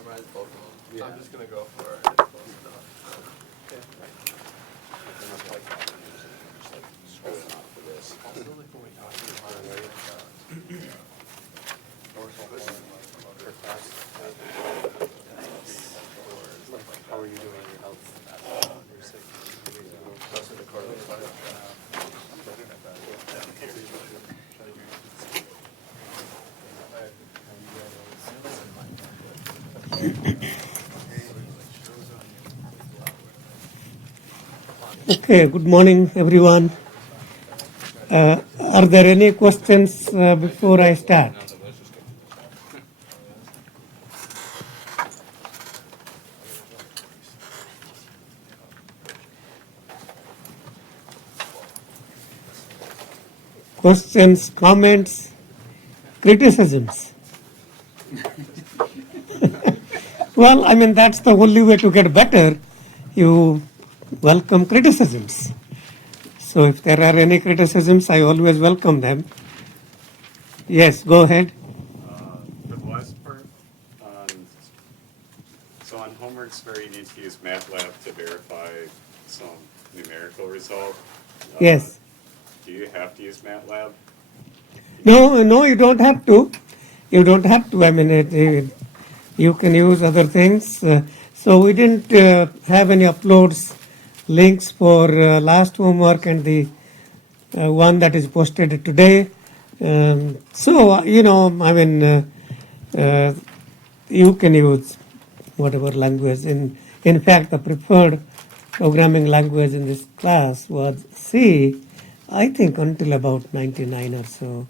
memorize both of them. Yeah. I'm just gonna go for it. Close enough. Okay. Just like scrolling off for this. Also, like when we talk about How are you doing in your health? You're sick. that's in the correlate slide. Okay, good morning, everyone. Are there any questions before I start? Questions, comments, criticisms? Well, I mean, that's the only way to get better. You welcome criticisms. So if there are any criticisms, I always welcome them. Yes, go ahead. For the last part, so on homeworks where you need to use MATLAB to verify some numerical result. Yes. Do you have to use MATLAB? No, you don't have to. You don't have to. I mean, you can use other things. So we didn't have any uploads, links for last homework and the one that is posted today. So, I mean, you can use whatever language. In fact, the preferred programming language in this class was C, I think until about 99 or so.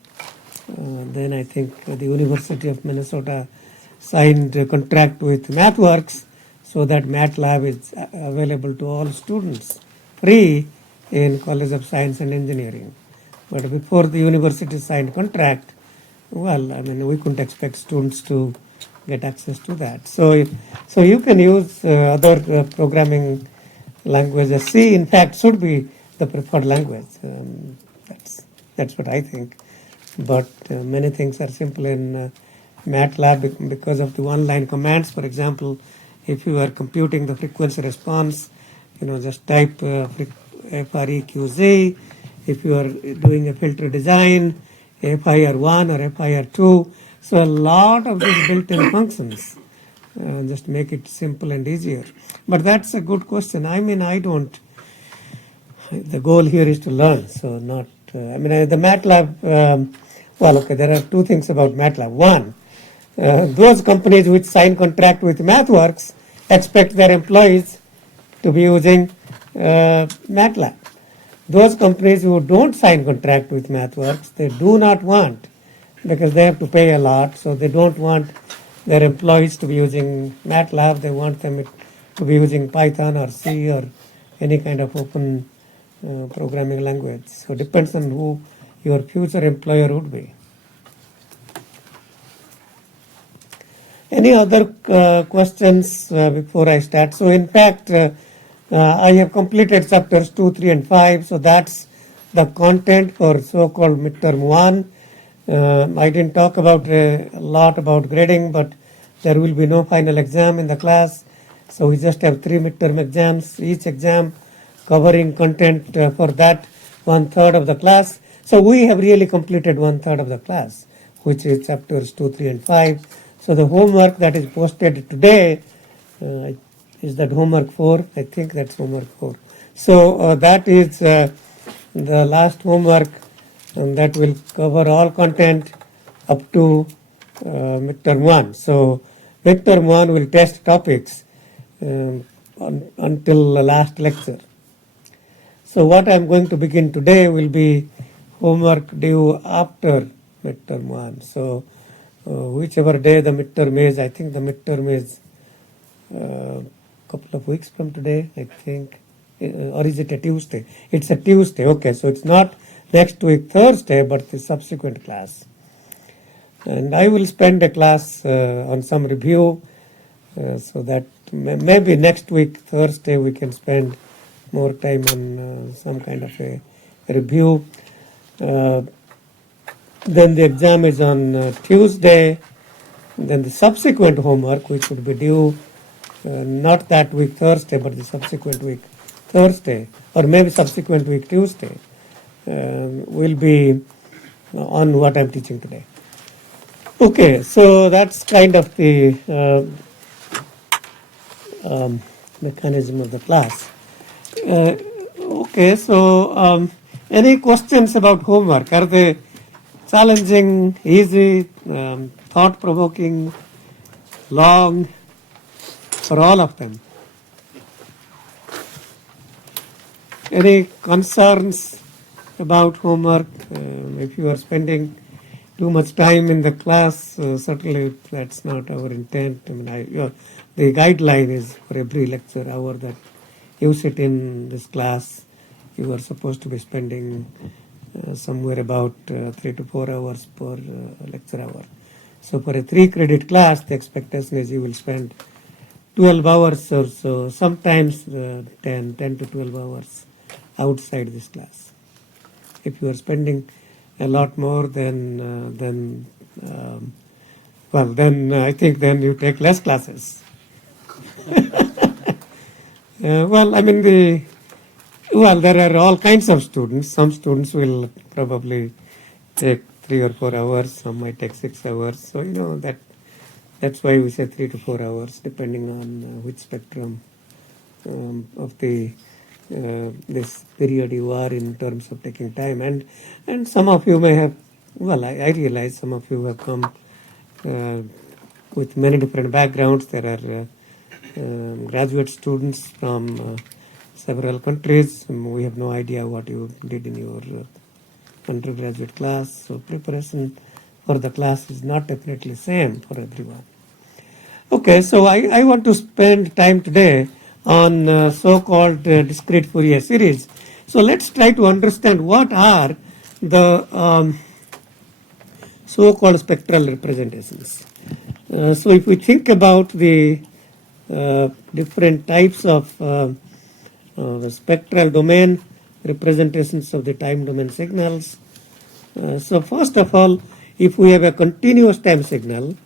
Then I think the University of Minnesota signed a contract with MathWorks so that MATLAB is available to all students free in College of Science and Engineering. But before the university signed contract, well, I mean, we couldn't expect students to get access to that. So you can use other programming languages. C, in fact, should be the preferred language. That's what I think. But many things are simple in MATLAB because of the one-line commands. For example, if you are computing the frequency response, just type FREQZ. If you are doing a filter design, FIR1 or FIR2. So a lot of these built-in functions just make it simple and easier. But that's a good question. I mean, the goal here is to learn, so not, the MATLAB, there are two things about MATLAB. One, those companies which sign contract with MathWorks expect their employees to be using MATLAB. Those companies who don't sign contract with MathWorks, they do not want, because they have to pay a lot, so they don't want their employees to be using MATLAB. They want them to be using Python or C or any kind of open programming language. So it depends on who your future employer would be. Any other questions before I start? So in fact, I have completed chapters 2, 3, and 5. So that's the content for so-called midterm 1. I didn't talk about a lot about grading, but there will be no final exam in the class. So we just have 3 midterm exams, each exam covering content for that 1/3 of the class. So we have really completed 1/3 of the class, which is chapters 2, 3, and 5. So the homework that is posted today, is that homework 4? I think that's homework 4. So that is the last homework, and that will cover all content up to midterm 1. So midterm 1 will test topics until the last lecture. So what I'm going to begin today will be homework due after midterm 1. So whichever day the midterm is, I think the midterm is a couple of weeks from today, I think. Or is it a Tuesday? It's a Tuesday. Okay, so it's not next week Thursday, but the subsequent class. And I will spend a class on some review so that maybe next week Thursday we can spend more time on some kind of a review. Then the exam is on Tuesday. Then the subsequent homework, which would be due not that week Thursday, but the subsequent week Thursday, or maybe subsequent week Tuesday, will be on what I'm teaching today. Okay, so that's kind of the mechanism of the class. Okay, so any questions about homework? Are they challenging, easy, thought-provoking, long, for all of them? Any concerns about homework? If you are spending too much time in the class, certainly that's not our intent. I mean, the guideline is for every lecture hour that you sit in this class, you are supposed to be spending somewhere about 3 to 4 hours per lecture hour. So for a 3-credit class, the expectation is you will spend 12 hours or so, sometimes 10 to 12 hours outside this class. If you are spending a lot more, then I think then you take less classes. Well, I mean, there are all kinds of students. Some students will probably take 3 or 4 hours. Some might take 6 hours. So, that's why we say 3 to 4 hours, depending on which spectrum of the this period you are in terms of taking time. And some of you may have, I realize some of you have come with many different backgrounds. There are graduate students from several countries. We have no idea what you did in your undergraduate class. So preparation for the class is not definitely same for everyone. Okay, so I want to spend time today on so-called discrete Fourier series. So let's try to understand what are the so-called spectral representations. So if we think about the different types of the spectral domain representations of the time domain signals. So first of all, if we have a continuous time signal,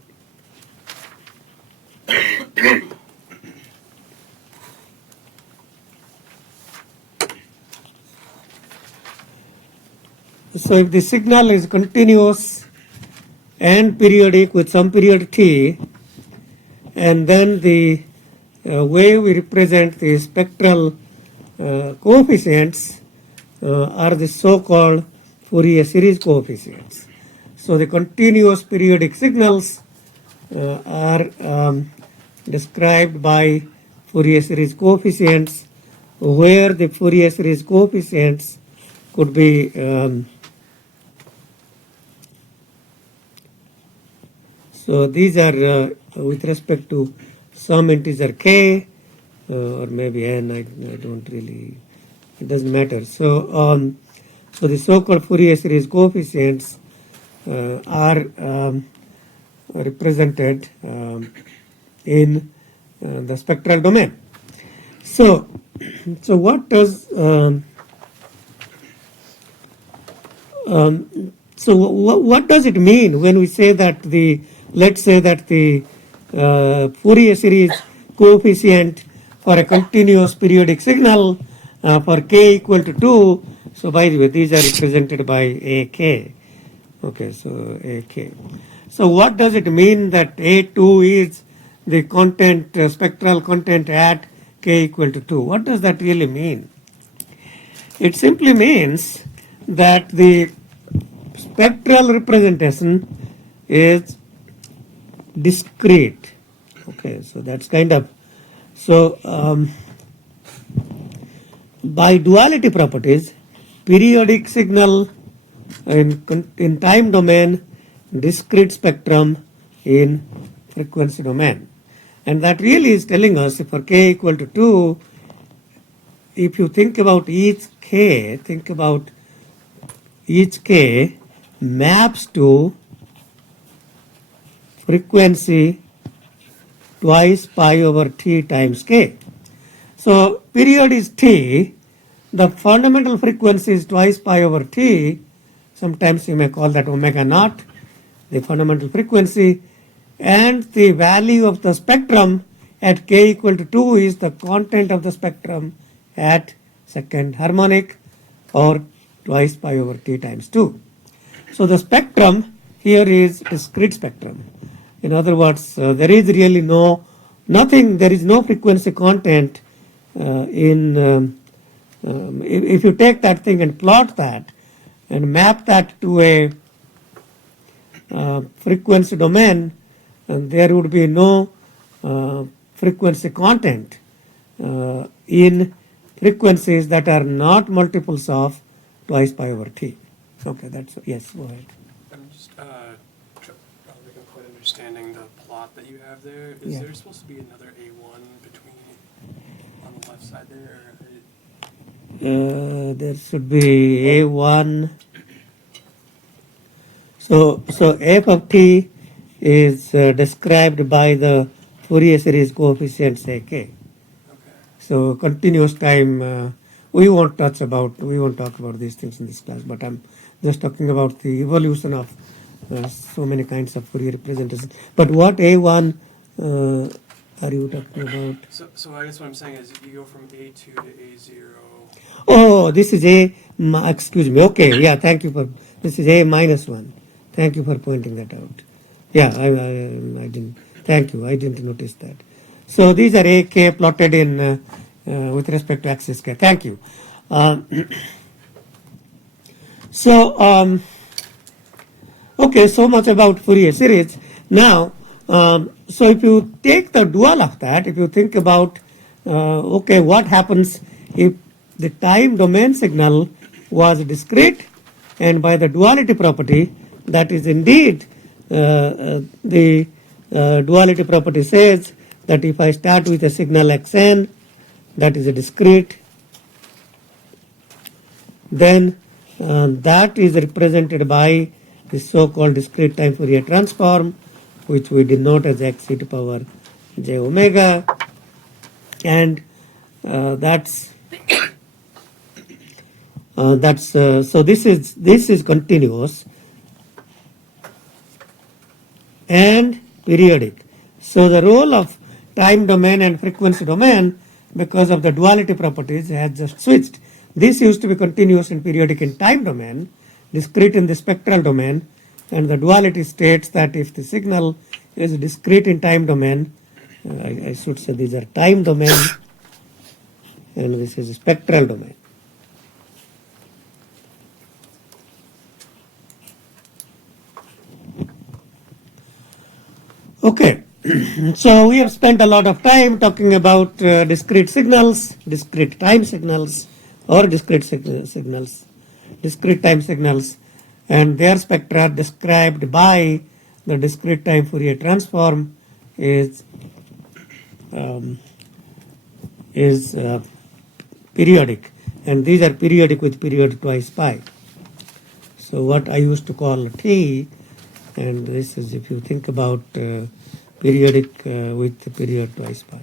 so if the signal is continuous and periodic with some period t, and then the way we represent the spectral coefficients are the so-called Fourier series coefficients. So the continuous periodic signals are described by Fourier series coefficients, where the Fourier series coefficients could be so these are with respect to some integer k or maybe n. I don't really, it doesn't matter. So so the so-called Fourier series coefficients are represented in the spectral domain. So what does what does it mean when we say that let's say that the Fourier series coefficient for a continuous periodic signal for k equal to 2, so by the way, these are represented by ak. Okay, so ak. So what does it mean that A2 is the content, spectral content at k equal to 2? What does that really mean? It simply means that the spectral representation is discrete. Okay, so that's kind of, so by duality properties, periodic signal in time domain, discrete spectrum in frequency domain. And that really is telling us for k equal to 2, if you think about each k, maps to frequency twice pi over t times k. So period is t, the fundamental frequency is twice pi over t, sometimes you may call that omega naught, the fundamental frequency, and the value of the spectrum at k equal to 2 is the content of the spectrum at second harmonic, or twice pi over t times 2. So the spectrum here is discrete spectrum. In other words, there is really there is no frequency content if you take that thing and plot that and map that to a frequency domain, and there would be no frequency content in frequencies that are not multiples of twice pi over t. Okay, that's, yes, go ahead. I'm just not making quite understanding the plot that you have there. Is Yeah. there supposed to be another A1 between on the left side there? There should be A1. So f of t is described by the Fourier series coefficients ak. Okay. So continuous time, we won't talk about these things in this class, but I'm just talking about the evolution of so many kinds of Fourier representations. But what A1 are you talking about? So I guess what I'm saying is you go from A2 to A0. Oh, this is excuse me. Okay, yeah, thank you this is A minus 1. Thank you for pointing that out. Yeah, I didn't, thank you, I didn't notice that. So these are AK plotted in with respect to axis k. Thank you. Okay, so much about Fourier series. Now, so if you take the dual of that, if you think about, okay, what happens if the time domain signal was discrete, and by the duality property, that is indeed the duality property says that if I start with a signal xn, that is a discrete, then that is represented by the so-called discrete time Fourier transform, which we denote as x e to power j omega, and so this is continuous and periodic. So the role of time domain and frequency domain, because of the duality properties, has just switched. This used to be continuous and periodic in time domain, discrete in the spectral domain, and the duality states that if the signal is discrete in time domain, I should say these are time domain and this is spectral domain. Okay, so we have spent a lot of time talking about discrete signals, discrete time signals, or discrete signals, discrete time signals, and their spectra described by the discrete time Fourier transform is periodic, and these are periodic with period twice pi. So what I used to call T, and this is, if you think about periodic with the period twice pi.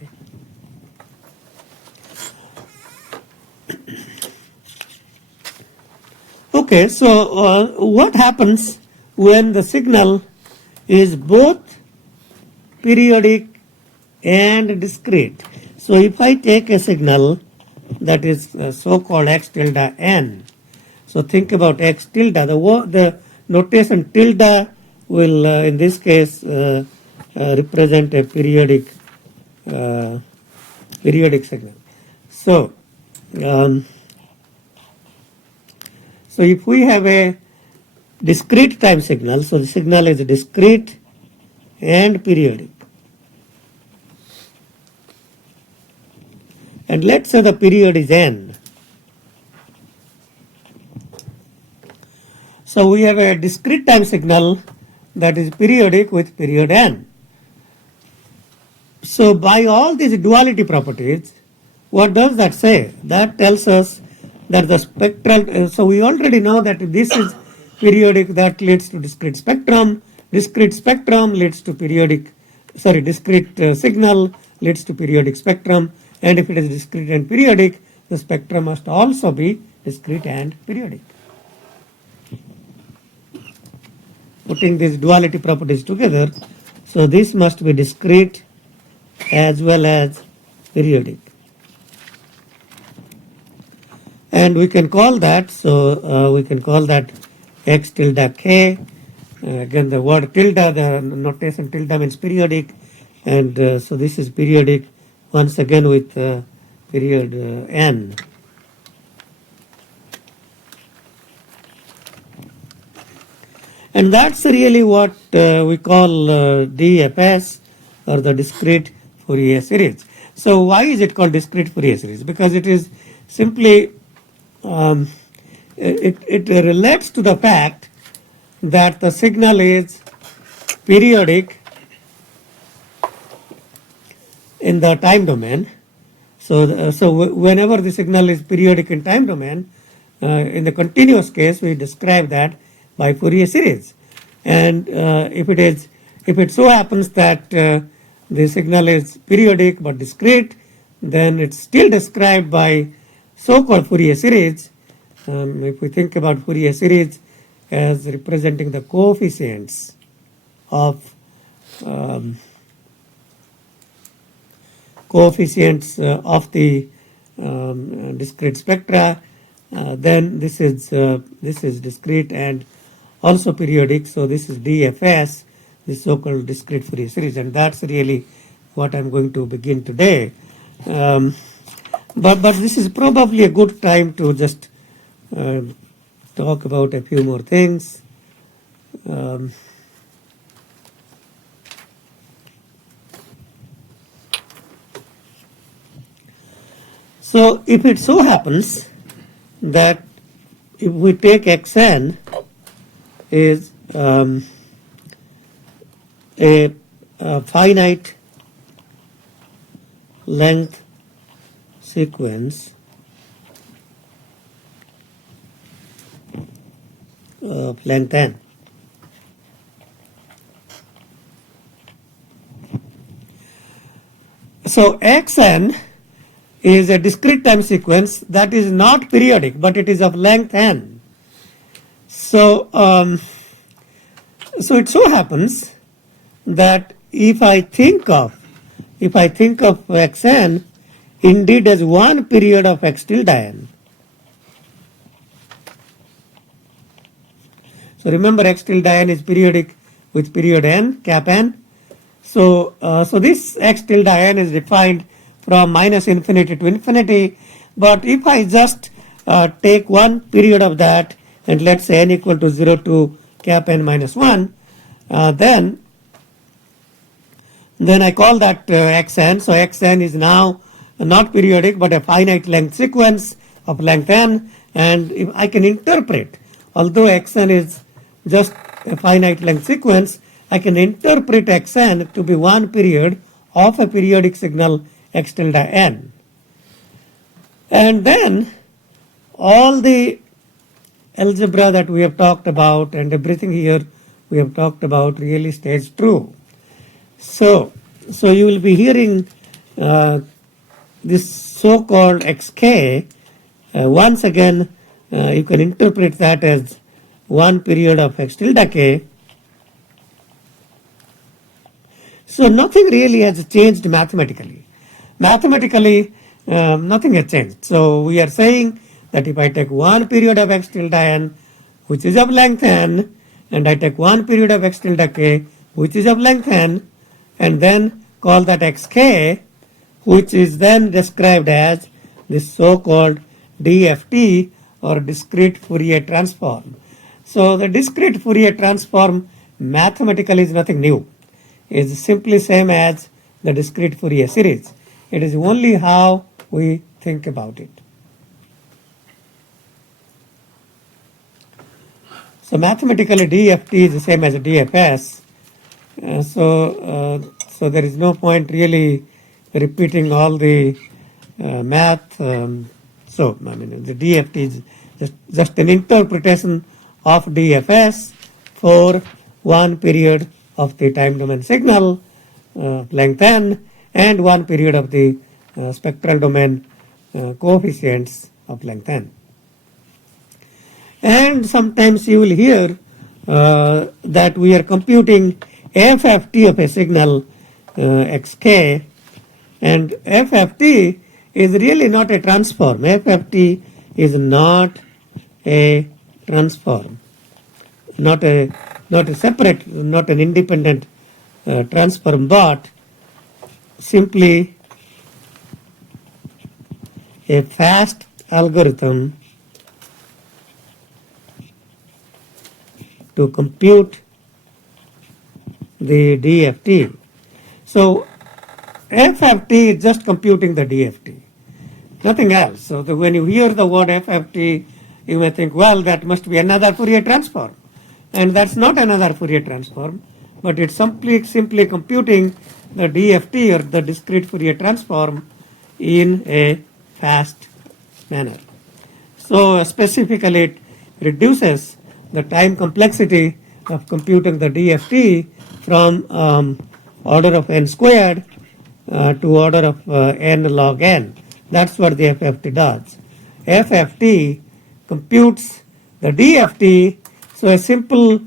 Okay, so what happens when the signal is both periodic and discrete? So if I take a signal that is so-called x tilde n, so think about x tilde, the notation tilde will in this case represent a periodic signal. So so if we have a discrete time signal, so the signal is discrete and periodic, and let's say the period is n. So we have a discrete time signal that is periodic with period n. So by all these duality properties, what does that say? That tells us that the spectral, so we already know that this is periodic, that leads to discrete spectrum leads to periodic, discrete signal leads to periodic spectrum, and if it is discrete and periodic, the spectrum must also be discrete and periodic. Putting these duality properties together, So this must be discrete as well as periodic. And we can call that, we can call that x tilde k. Again, the word tilde, the notation tilde means periodic, and so this is periodic once again with period n. And that's really what we call DFS, or the discrete Fourier series. So why is it called discrete Fourier series? Because it is simply it relates to the fact that the signal is periodic in the time domain. So whenever the signal is periodic in time domain, in the continuous case we describe that by Fourier series. And if it so happens that the signal is periodic but discrete, then it's still described by so-called Fourier series. If we think about Fourier series as representing the coefficients of the discrete spectra, then this is discrete and also periodic. So this is DFS, this so-called discrete Fourier series, and that's really what I'm going to begin today. But this is probably a good time to just talk about a few more things. So if it so happens that if we take xn is a finite length sequence of length n. So xn is a discrete time sequence that is not periodic, but it is of length n. So it so happens that if I think of xn indeed as one period of x tilde n. So remember, x tilde n is periodic with period n, cap n. So this x tilde n is defined from minus infinity to infinity. But if I just take one period of that, and let's say n equal to 0 to cap n minus 1, then I call that xn. So xn is now not periodic but a finite length sequence of length n, and if I can interpret, although xn is just a finite length sequence, I can interpret xn to be one period of a periodic signal x tilde n. And then all the algebra that we have talked about and everything here we have talked about really stays true. So you will be hearing this so-called xk. Once again, you can interpret that as one period of x tilde k. So nothing really has changed mathematically. Mathematically, nothing has changed. So we are saying that if I take one period of x tilde n, which is of length n, and I take one period of x tilde k, which is of length n, and then call that xk, which is then described as this so-called DFT, or discrete Fourier transform. So the discrete Fourier transform mathematically is nothing new. It is simply same as the discrete Fourier series. It is only how we think about it. So mathematically DFT is the same as DFS. So there is no point really repeating all the math. So I mean the DFT is just an interpretation of DFS for one period of the time domain signal length n, and one period of the spectral domain coefficients of length n. And sometimes you will hear that we are computing FFT of a signal xk, and FFT is really not a transform. FFT is not a transform, not a separate, not an independent transform, but simply a fast algorithm to compute the DFT. So FFT is just computing the DFT, nothing else. So when you hear the word FFT, you may think, well, that must be another Fourier transform. And that's not another Fourier transform, but it's simply computing the DFT, or the discrete Fourier transform, in a fast manner. So specifically, it reduces the time complexity of computing the DFT from order of n squared to order of n log n. That's what the FFT does. FFT computes the DFT, so a simple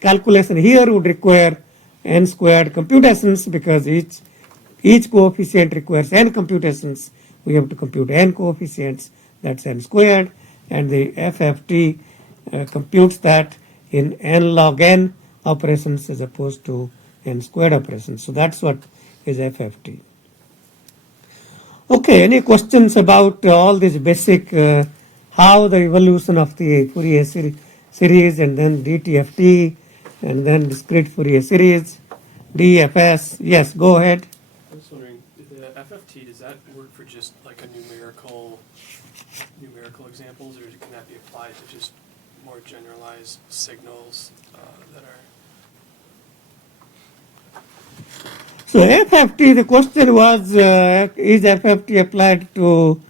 calculation here would require n squared computations, because each coefficient requires n computations. We have to compute n coefficients, that's n squared, and the FFT computes that in n log n operations as opposed to n squared operations. So that's what is FFT. Okay, any questions about all this basic, how the evolution of the Fourier series, and then DTFT, and then discrete Fourier series, DFS? Yes, go ahead. I was wondering, the FFT, does that work for just like a numerical examples, or can that be applied to just more generalized signals that are? So FFT, the question was, is FFT applied to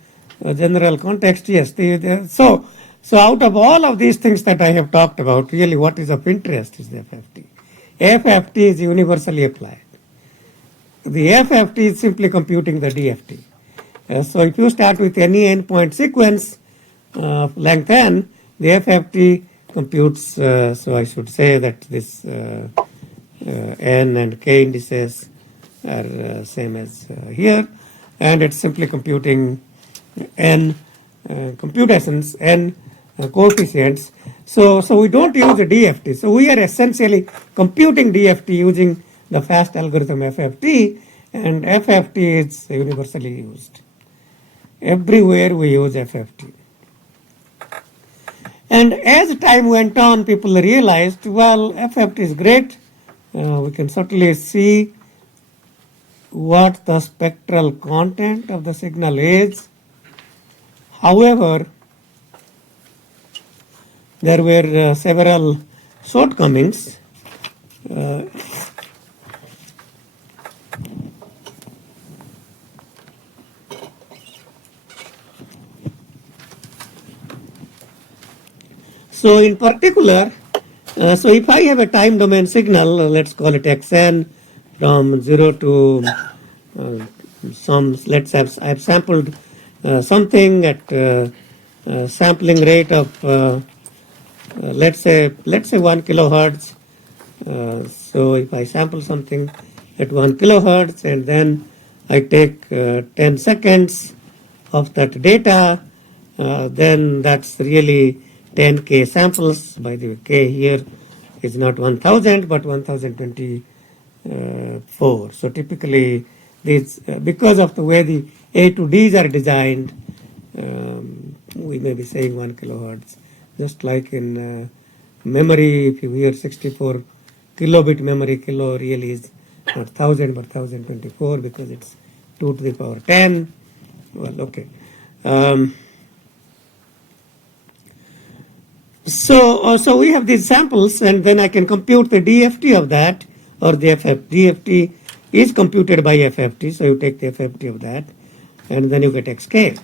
general context? Yes. So out of all of these things that I have talked about, really what is of interest is the FFT. FFT is universally applied. The FFT is simply computing the DFT. So if you start with any n-point sequence of length n, the FFT computes, so I should say that this n and k indices are same as here, and it's simply computing n computations, n coefficients. So we don't use the DFT. So we are essentially computing DFT using the fast algorithm FFT, and FFT is universally used. Everywhere we use FFT. And as time went on, people realized, well, FFT is great. We can certainly see what the spectral content of the signal is. However, there were several shortcomings. So in particular, so if I have a time domain signal, let's call it xn, from 0 to some, let's have, I've sampled something at sampling rate of let's say 1 kilohertz. So if I sample something at 1 kilohertz, and then I take 10 seconds of that data, then that's really 10k samples. By the way, k here is not 1000 but 1024. So typically these, because of the way the A to Ds are designed, we may be saying 1 kilohertz. Just like in memory, if you hear 64 kilobit memory, kilo really is not 1000 but 1024 because it's 2 to the power 10. Well, okay. So we have these samples, and then I can compute the DFT of that, or the DFT is computed by FFT, so you take the FFT of that, and then you get xk.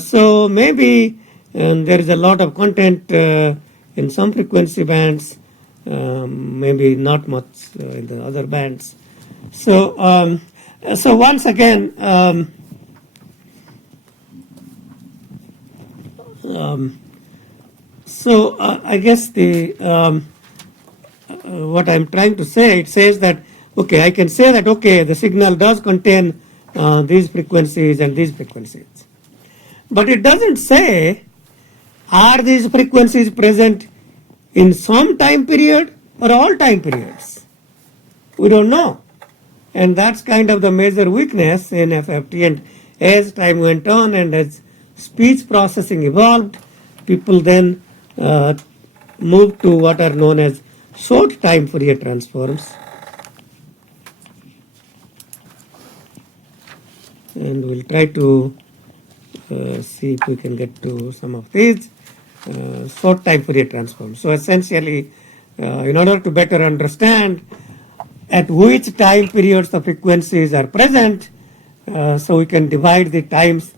So maybe there is a lot of content in some frequency bands, maybe not much in the other bands. So once again, I guess the what I'm trying to say, it says that, okay, I can say that, okay, the signal does contain these frequencies and these frequencies. But it doesn't say, are these frequencies present in some time period or all time periods? We don't know. And that's kind of the major weakness in FFT. And as time went on and as speech processing evolved, people then moved to what are known as short time Fourier transforms. And we'll try to see if we can get to some of these short time Fourier transforms. So essentially, in order to better understand at which time periods the frequencies are present, so we can divide the times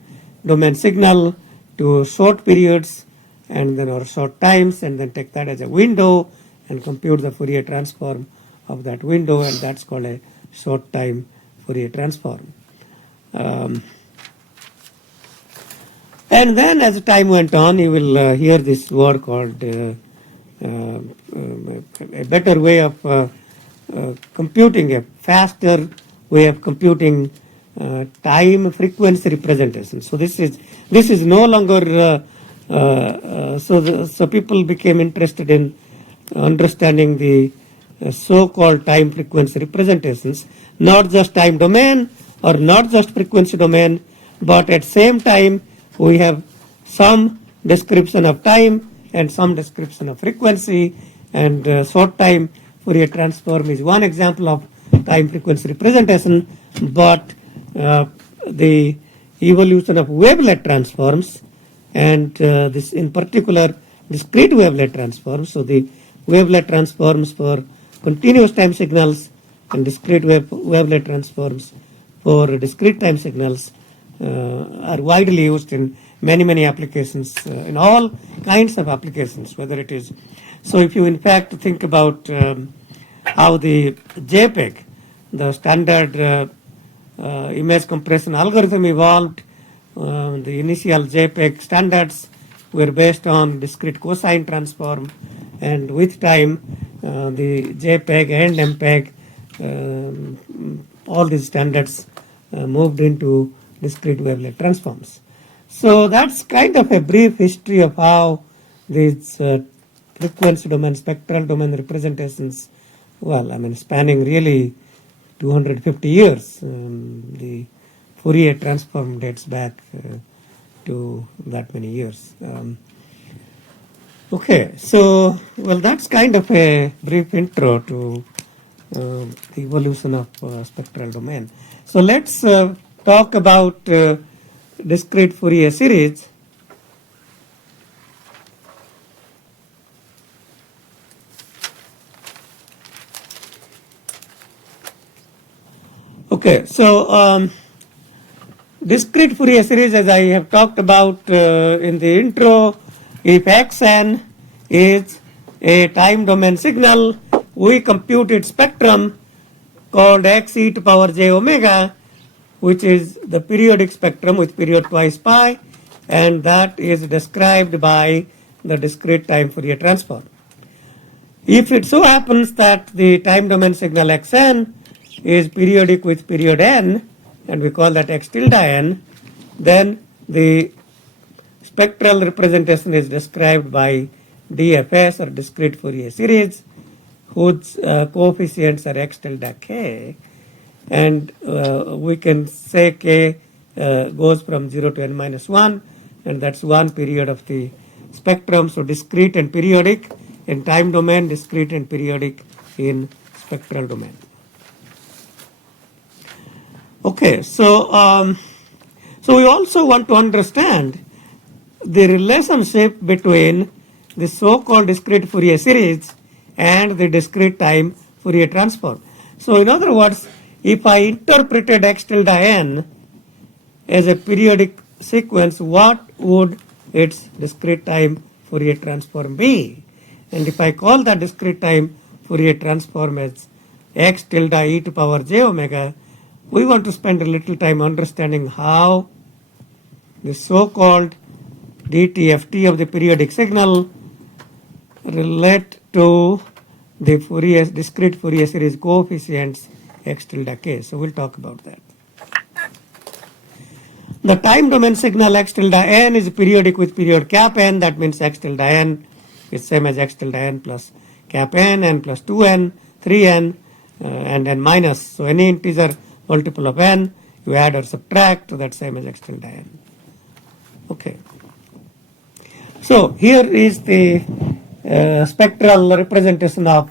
domain signal to short periods and then or short times, and then take that as a window and compute the Fourier transform of that window, and that's called a short time Fourier transform. And then as time went on, you will hear this word called a better way of computing, a faster way of computing time frequency representation. So this is no longer so people became interested in understanding the so-called time frequency representations, not just time domain or not just frequency domain, but at same time we have some description of time and some description of frequency, and short time Fourier transform is one example of time frequency representation, but the evolution of wavelet transforms and this in particular discrete wavelet transforms. So the wavelet transforms for continuous time signals and discrete wavelet transforms for discrete time signals are widely used in many applications, in all kinds of applications, whether it is. So if you in fact think about how the JPEG, the standard image compression algorithm evolved, the initial JPEG standards were based on discrete cosine transform, and with time the JPEG and MPEG, all these standards moved into discrete wavelet transforms. So that's kind of a brief history of how these frequency domain, spectral domain representations, well, I mean, spanning really 250 years. The Fourier transform dates back to that many years. Okay, so, well, that's kind of a brief intro to the evolution of spectral domain. So let's talk about discrete Fourier series. Okay, so discrete Fourier series, as I have talked about in the intro, if xn is a time domain signal, we compute its spectrum called x e to power j omega, which is the periodic spectrum with period twice pi, and that is described by the discrete time Fourier transform. If it so happens that the time domain signal xn is periodic with period n, and we call that x tilde n, then the spectral representation is described by DFS, or discrete Fourier series, whose coefficients are x tilde k, and we can say k goes from 0 to n minus 1, and that's one period of the spectrum. So discrete and periodic in time domain, discrete and periodic in spectral domain. Okay, so so we also want to understand the relationship between the so-called discrete Fourier series and the discrete time Fourier transform. So in other words, if I interpreted x tilde n as a periodic sequence, what would its discrete time Fourier transform be? And if I call that discrete time Fourier transform as x tilde e to power j omega, we want to spend a little time understanding how the so-called DTFT of the periodic signal relate to the Fourier, discrete Fourier series coefficients x tilde k. So we'll talk about that. The time domain signal x tilde n is periodic with period cap n. That means x tilde n is same as x tilde n plus cap n plus 2n, 3n, and n minus. So any integer multiple of n, you add or subtract, that's same as x tilde n. Okay. So here is the spectral representation of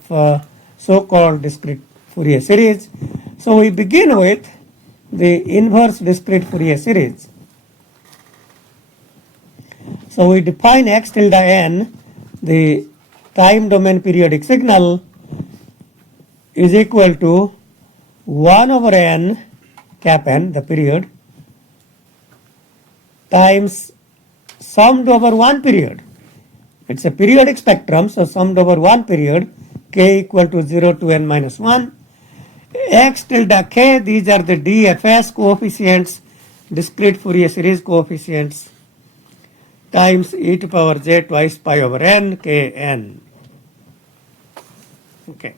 so-called discrete Fourier series. So we begin with the inverse discrete Fourier series. So we define x tilde n, the time domain periodic signal, is equal to 1 over n cap n, the period, times summed over one period. It's a periodic spectrum, so summed over one period, k equal to 0 to n minus 1. X tilde k, these are the DFS coefficients, discrete Fourier series coefficients, times e to power j twice pi over n, k n. Okay.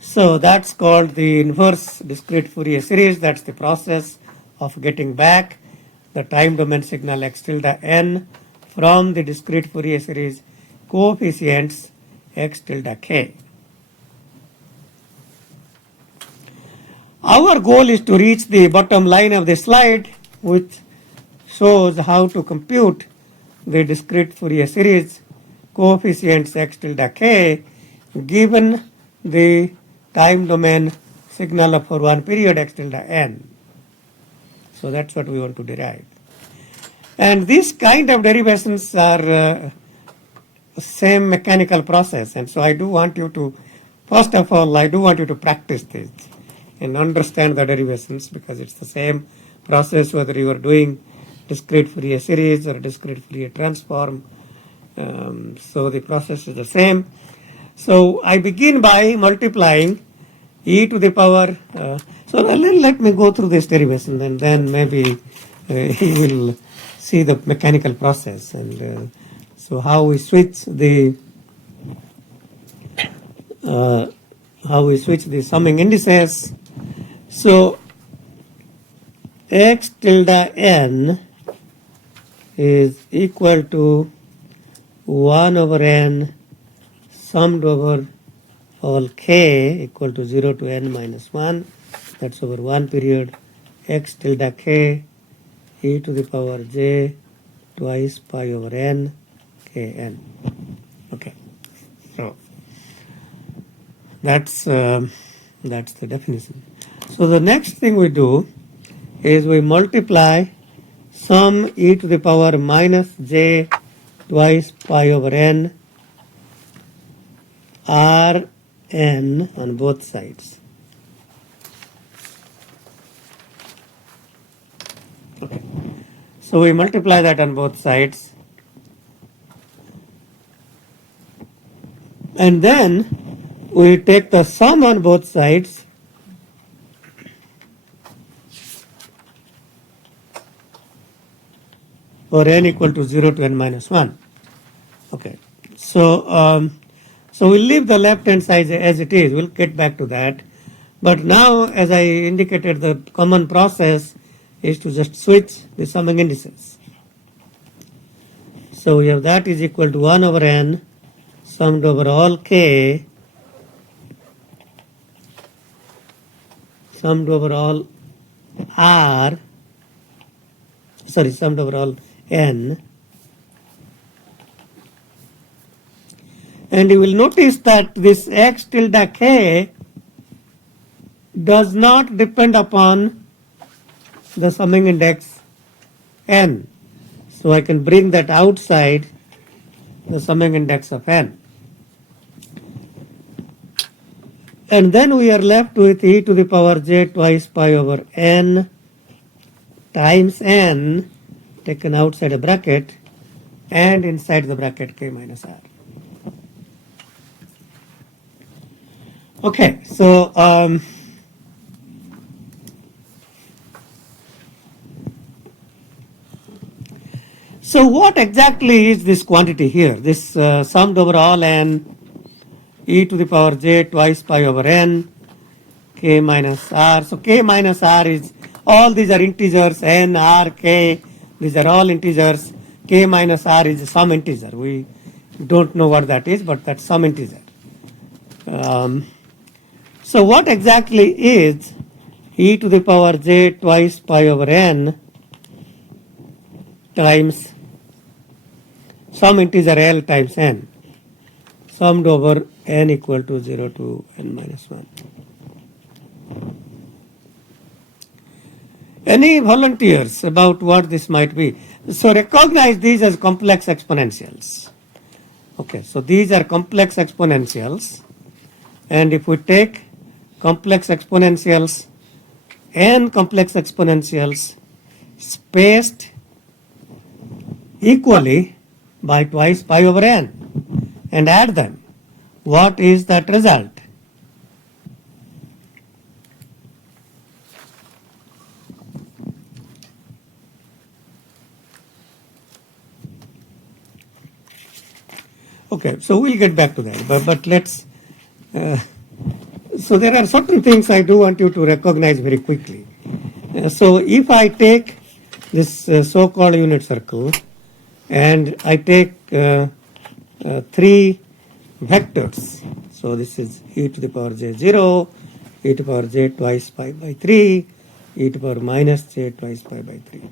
So that's called the inverse discrete Fourier series. That's the process of getting back the time domain signal x tilde n from the discrete Fourier series coefficients x tilde k. Our goal is to reach the bottom line of the slide, which shows how to compute the discrete Fourier series coefficients x tilde k given the time domain signal for one period x tilde n. So that's what we want to derive. And these kind of derivations are same mechanical process. And so I do want you to, first of all, I do want you to practice this and understand the derivations, because it's the same process whether you are doing discrete Fourier series or discrete Fourier transform. So the process is the same. So I begin by multiplying e to the power. So let me go through this derivation, and then maybe you will see the mechanical process. And so how we switch the summing indices. So x tilde n is equal to 1 over n summed over all k equal to 0 to n minus 1. That's over one period. X tilde k e to the power j twice pi over n k n. Okay. So that's the definition. So the next thing we do is we multiply sum e to the power minus j twice pi over n r n on both sides. Okay. So we multiply that on both sides. And then we take the sum on both sides for n equal to 0 to n minus 1. Okay. So so we'll leave the left hand side as it is. We'll get back to that. But now, as I indicated, the common process is to just switch the summing indices. So we have that is equal to 1 over n summed over all k summed over all r, summed over all n. And you will notice that this x tilde k does not depend upon the summing index n. So I can bring that outside the summing index of n. And then we are left with e to the power j twice pi over n times n taken outside a bracket and inside the bracket k minus r. Okay, so So what exactly is this quantity here? This summed over all n e to the power j twice pi over n k minus r. So k minus r is, all these are integers, n, r, k, these are all integers. K minus r is some integer. We don't know what that is, but that's some integer. So what exactly is e to the power j twice pi over n times some integer L times n, summed over n equal to 0 to n minus 1. Any volunteers about what this might be? So recognize these as complex exponentials. Okay, so these are complex exponentials, and if we take complex exponentials, n complex exponentials spaced equally by twice pi over n and add them, what is that result? Okay, so we'll get back to that, but let's, so there are certain things I do want you to recognize very quickly. So if I take this so-called unit circle and I take 3 vectors, so this is e to the power j0, e to the power j twice pi by 3, e to the power minus j twice pi by 3.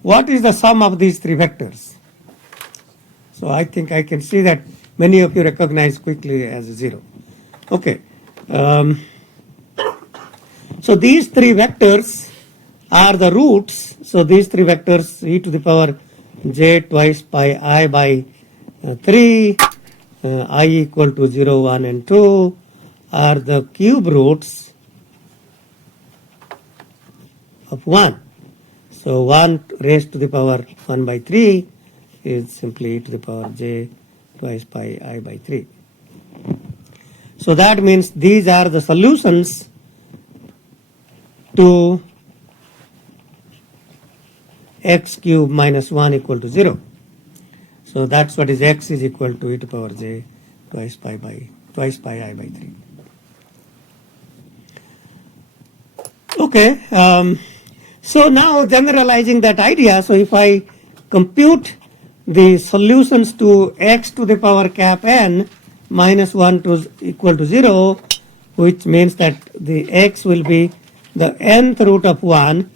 What is the sum of these 3 vectors? So I think I can see that many of you recognize quickly as 0. Okay. So these 3 vectors are the roots. So these 3 vectors, e to the power j twice pi I by 3, I equal to 0, 1 and 2 are the cube roots of 1. So 1 raised to the power 1 by 3 is simply e to the power j twice pi I by 3. So that means these are the solutions to x cube minus 1 equal to 0. So that's what is x is equal to e to the power j twice pi I by 3. Okay, so now generalizing that idea, so if I compute the solutions to x to the power cap n minus 1 to equal to 0, which means that the x will be the nth root of 1,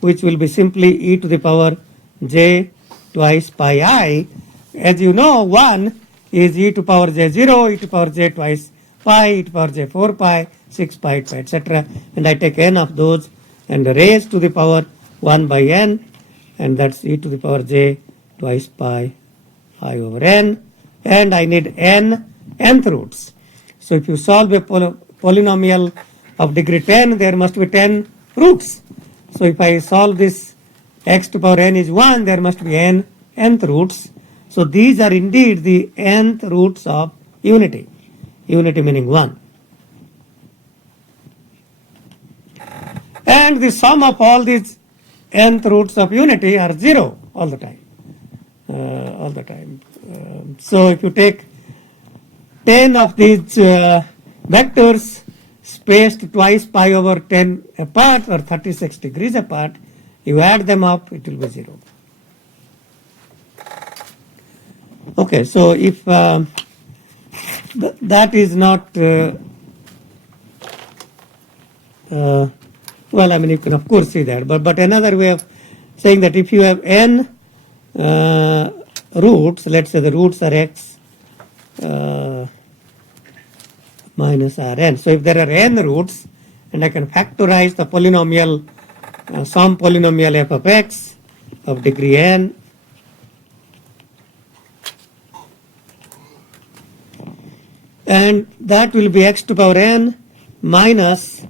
which will be simply e to the power j twice pi I. As you know, 1 is e to power j0, e to power j twice pi, e to power j 4 pi, 6 pi, etc. And I take n of those and raise to the power 1 by n, and that's e to the power j twice pi I over n, and I need nth roots. So if you solve a polynomial of degree 10, there must be 10 roots. So if I solve this x to power n is 1, there must be nth roots. So these are indeed the nth roots of unity. Unity meaning 1. And the sum of all these nth roots of unity are 0 all the time. So if you take 10 of these vectors spaced twice pi over 10 apart or 36 degrees apart, you add them up, it will be 0. Okay, so if that is not, well, I mean, you can of course see that, but another way of saying that if you have n roots, let's say the roots are x minus Rn. So if there are n roots, and I can factorize the polynomial, some polynomial f of x of degree n, and that will be x to power n minus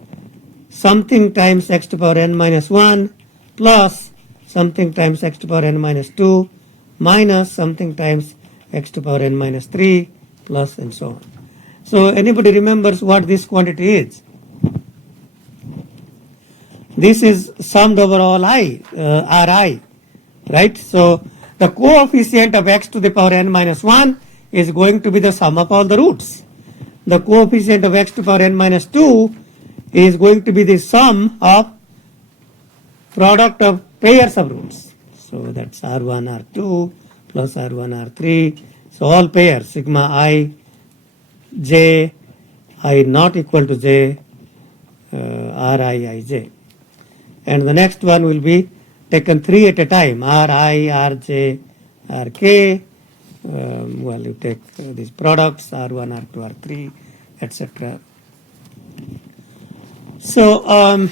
something times x to power n minus 1 plus something times x to power n minus 2 minus something times x to power n minus 3 plus and so on. So anybody remembers what this quantity is? This is summed over all I, Ri, right? So the coefficient of x to the power n minus 1 is going to be the sum of all the roots. The coefficient of x to the power n minus 2 is going to be the sum of product of pairs of roots. So that's R1, R2 plus R1, R3. So all pairs, sigma I, j, I not equal to j, Ri, Ij. And the next one will be taken 3 at a time, Ri, Rj, Rk. Well, you take these products, R1, R2, R3, etc. So,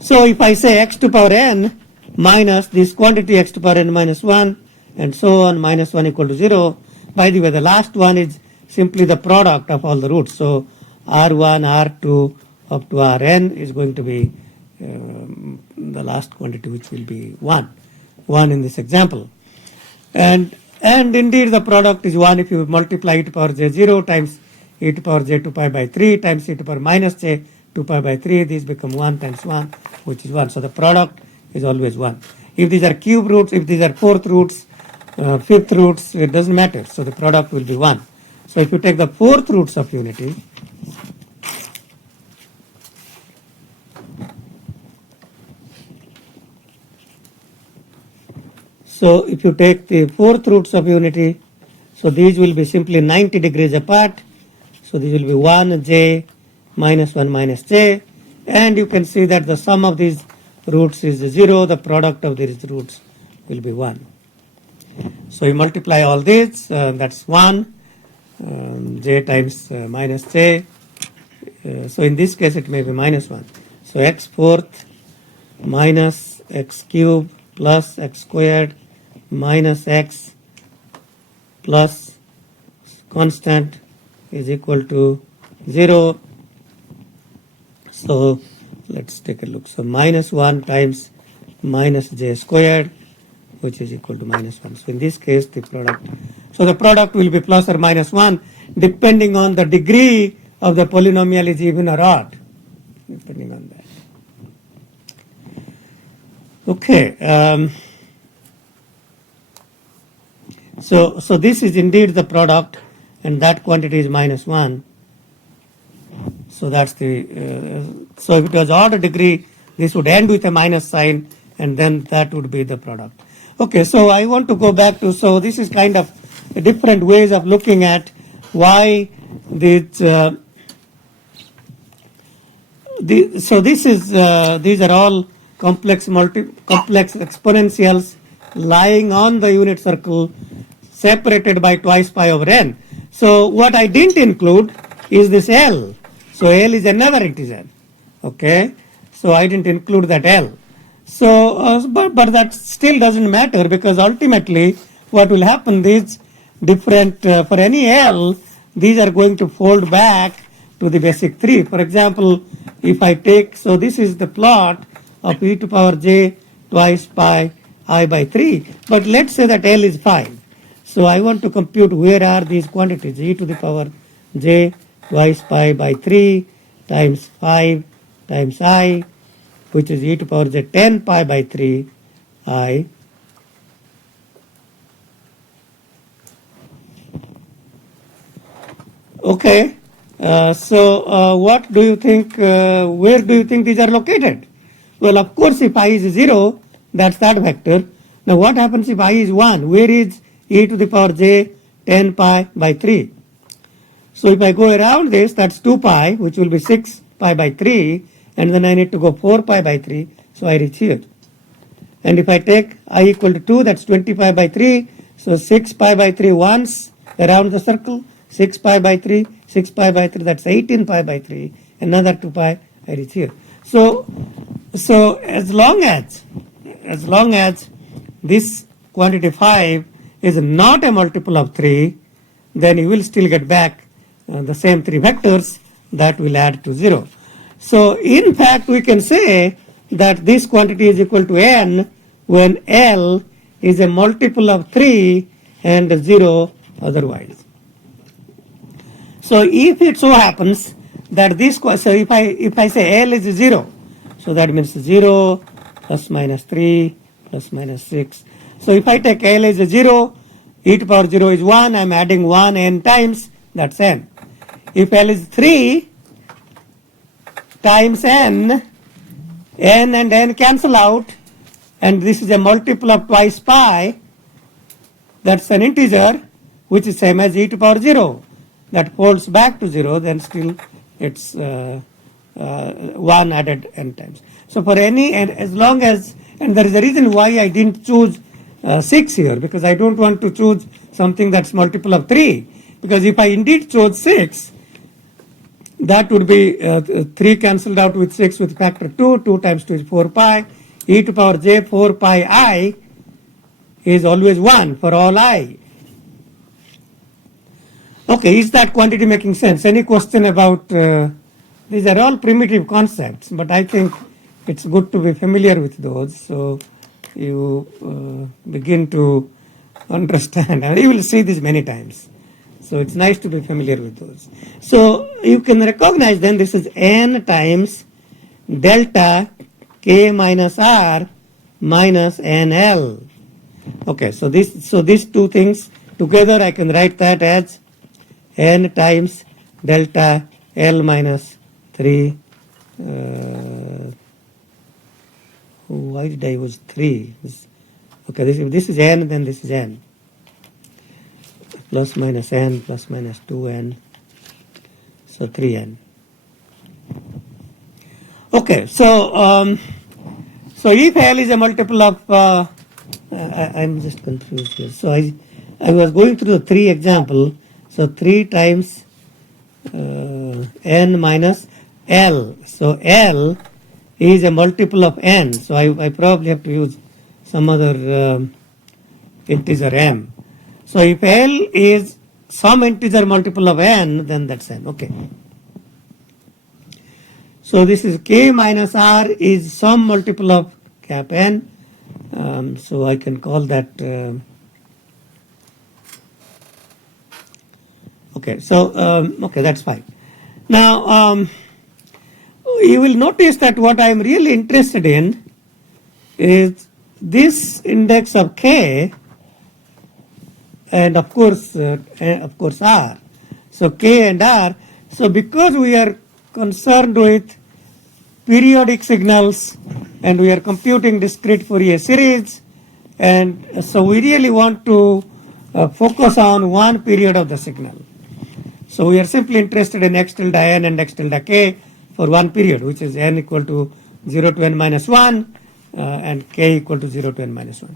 so if I say x to power n minus this quantity x to power n minus 1 and so on, minus 1 equal to 0. By the way, the last one is simply the product of all the roots. So R1, R2 up to Rn is going to be the last quantity, which will be 1 in this example. And indeed the product is 1 if you multiply e to power j0 times e to power j 2 pi by 3 times e to power minus j 2 pi by 3. These become 1 times 1, which is 1. So the product is always 1. If these are cube roots, if these are fourth roots, fifth roots, it doesn't matter. So the product will be 1. So if you take the fourth roots of unity, so if you take the fourth roots of unity, so these will be simply 90 degrees apart. So these will be 1 j minus 1 minus j. And you can see that the sum of these roots is 0. The product of these roots will be 1. So you multiply all these, that's 1, j times minus j. So in this case it may be minus 1. So x fourth minus x cube plus x squared minus x plus constant is equal to 0. So let's take a look. So minus 1 times minus j squared, which is equal to minus 1. So in this case the product, so the product will be plus or minus 1 depending on the degree of the polynomial is even or odd, depending on that. Okay. So this is indeed the product, and that quantity is minus 1. So that's the, so if it was odd degree, this would end with a minus sign, and then that would be the product. Okay, so I want to go back to, so this is kind of different ways of looking at why this, so this is, these are all complex exponentials lying on the unit circle separated by twice pi over n. So what I didn't include is this L. So L is another integer. Okay, so I didn't include that L. So, but that still doesn't matter, because ultimately what will happen is different, for any L, these are going to fold back to the basic 3. For example, if I take, so this is the plot of e to power j twice pi I by 3, but let's say that L is 5. So I want to compute where are these quantities, e to the power j twice pi by 3 times 5 times I, which is e to power j 10 pi by 3 I. Okay, so what do you think, where do you think these are located? Well, of course, if I is 0, that's that vector. Now what happens if I is 1? Where is e to the power j 10 pi by 3? So if I go around this, that's 2 pi, which will be 6 pi by 3, and then I need to go 4 pi by 3, so I reach here. And if I take I equal to 2, that's 20 pi by 3, so 6 pi by 3 once around the circle, 6 pi by 3, 6 pi by 3, that's 18 pi by 3, another 2 pi, I reach here. So as long as this quantity 5 is not a multiple of 3, then you will still get back the same 3 vectors that will add to 0. So in fact we can say that this quantity is equal to n when L is a multiple of 3 and 0 otherwise. So if it so happens that this, so if I say L is 0, so that means 0 plus minus 3 plus minus 6. So if I take L as a 0, e to power 0 is 1, I'm adding 1 n times, that's n. If L is 3 times n and n cancel out, and this is a multiple of twice pi, that's an integer which is same as e to power 0. That folds back to 0, then still it's 1 added n times. So for any, and as long as, and there is a reason why I didn't choose 6 here, because I don't want to choose something that's multiple of 3. Because if I indeed chose 6, that would be 3 cancelled out with 6 with factor 2, 2 times 2 is 4 pi, e to power j 4 pi I is always 1 for all I. Okay, is that quantity making sense? Any question about, these are all primitive concepts, but I think it's good to be familiar with those, so you begin to understand, and you will see this many times. So it's nice to be familiar with those. So you can recognize then this is n times delta k minus r minus nl. Okay, so these two things together I can write that as n times delta L minus 3. Why did I use 3? Okay, this is n, then this is n. Plus minus n, plus minus 2n. So 3n. Okay, so if L is a multiple of, I'm just confused here. So I was going through the 3 example. So 3 times n minus L. So L is a multiple of n. So I probably have to use some other integer m. So if L is some integer multiple of n, then that's n. Okay. So this is k minus r is some multiple of cap n. So I can call that. Okay, so okay, that's fine. Now you will notice that what I am really interested in is this index of k, and of course r. So k and r. So because we are concerned with periodic signals and we are computing discrete Fourier series, and so we really want to focus on one period of the signal. So we are simply interested in x tilde n and x tilde k for one period, which is n equal to 0 to n minus 1 and k equal to 0 to n minus 1.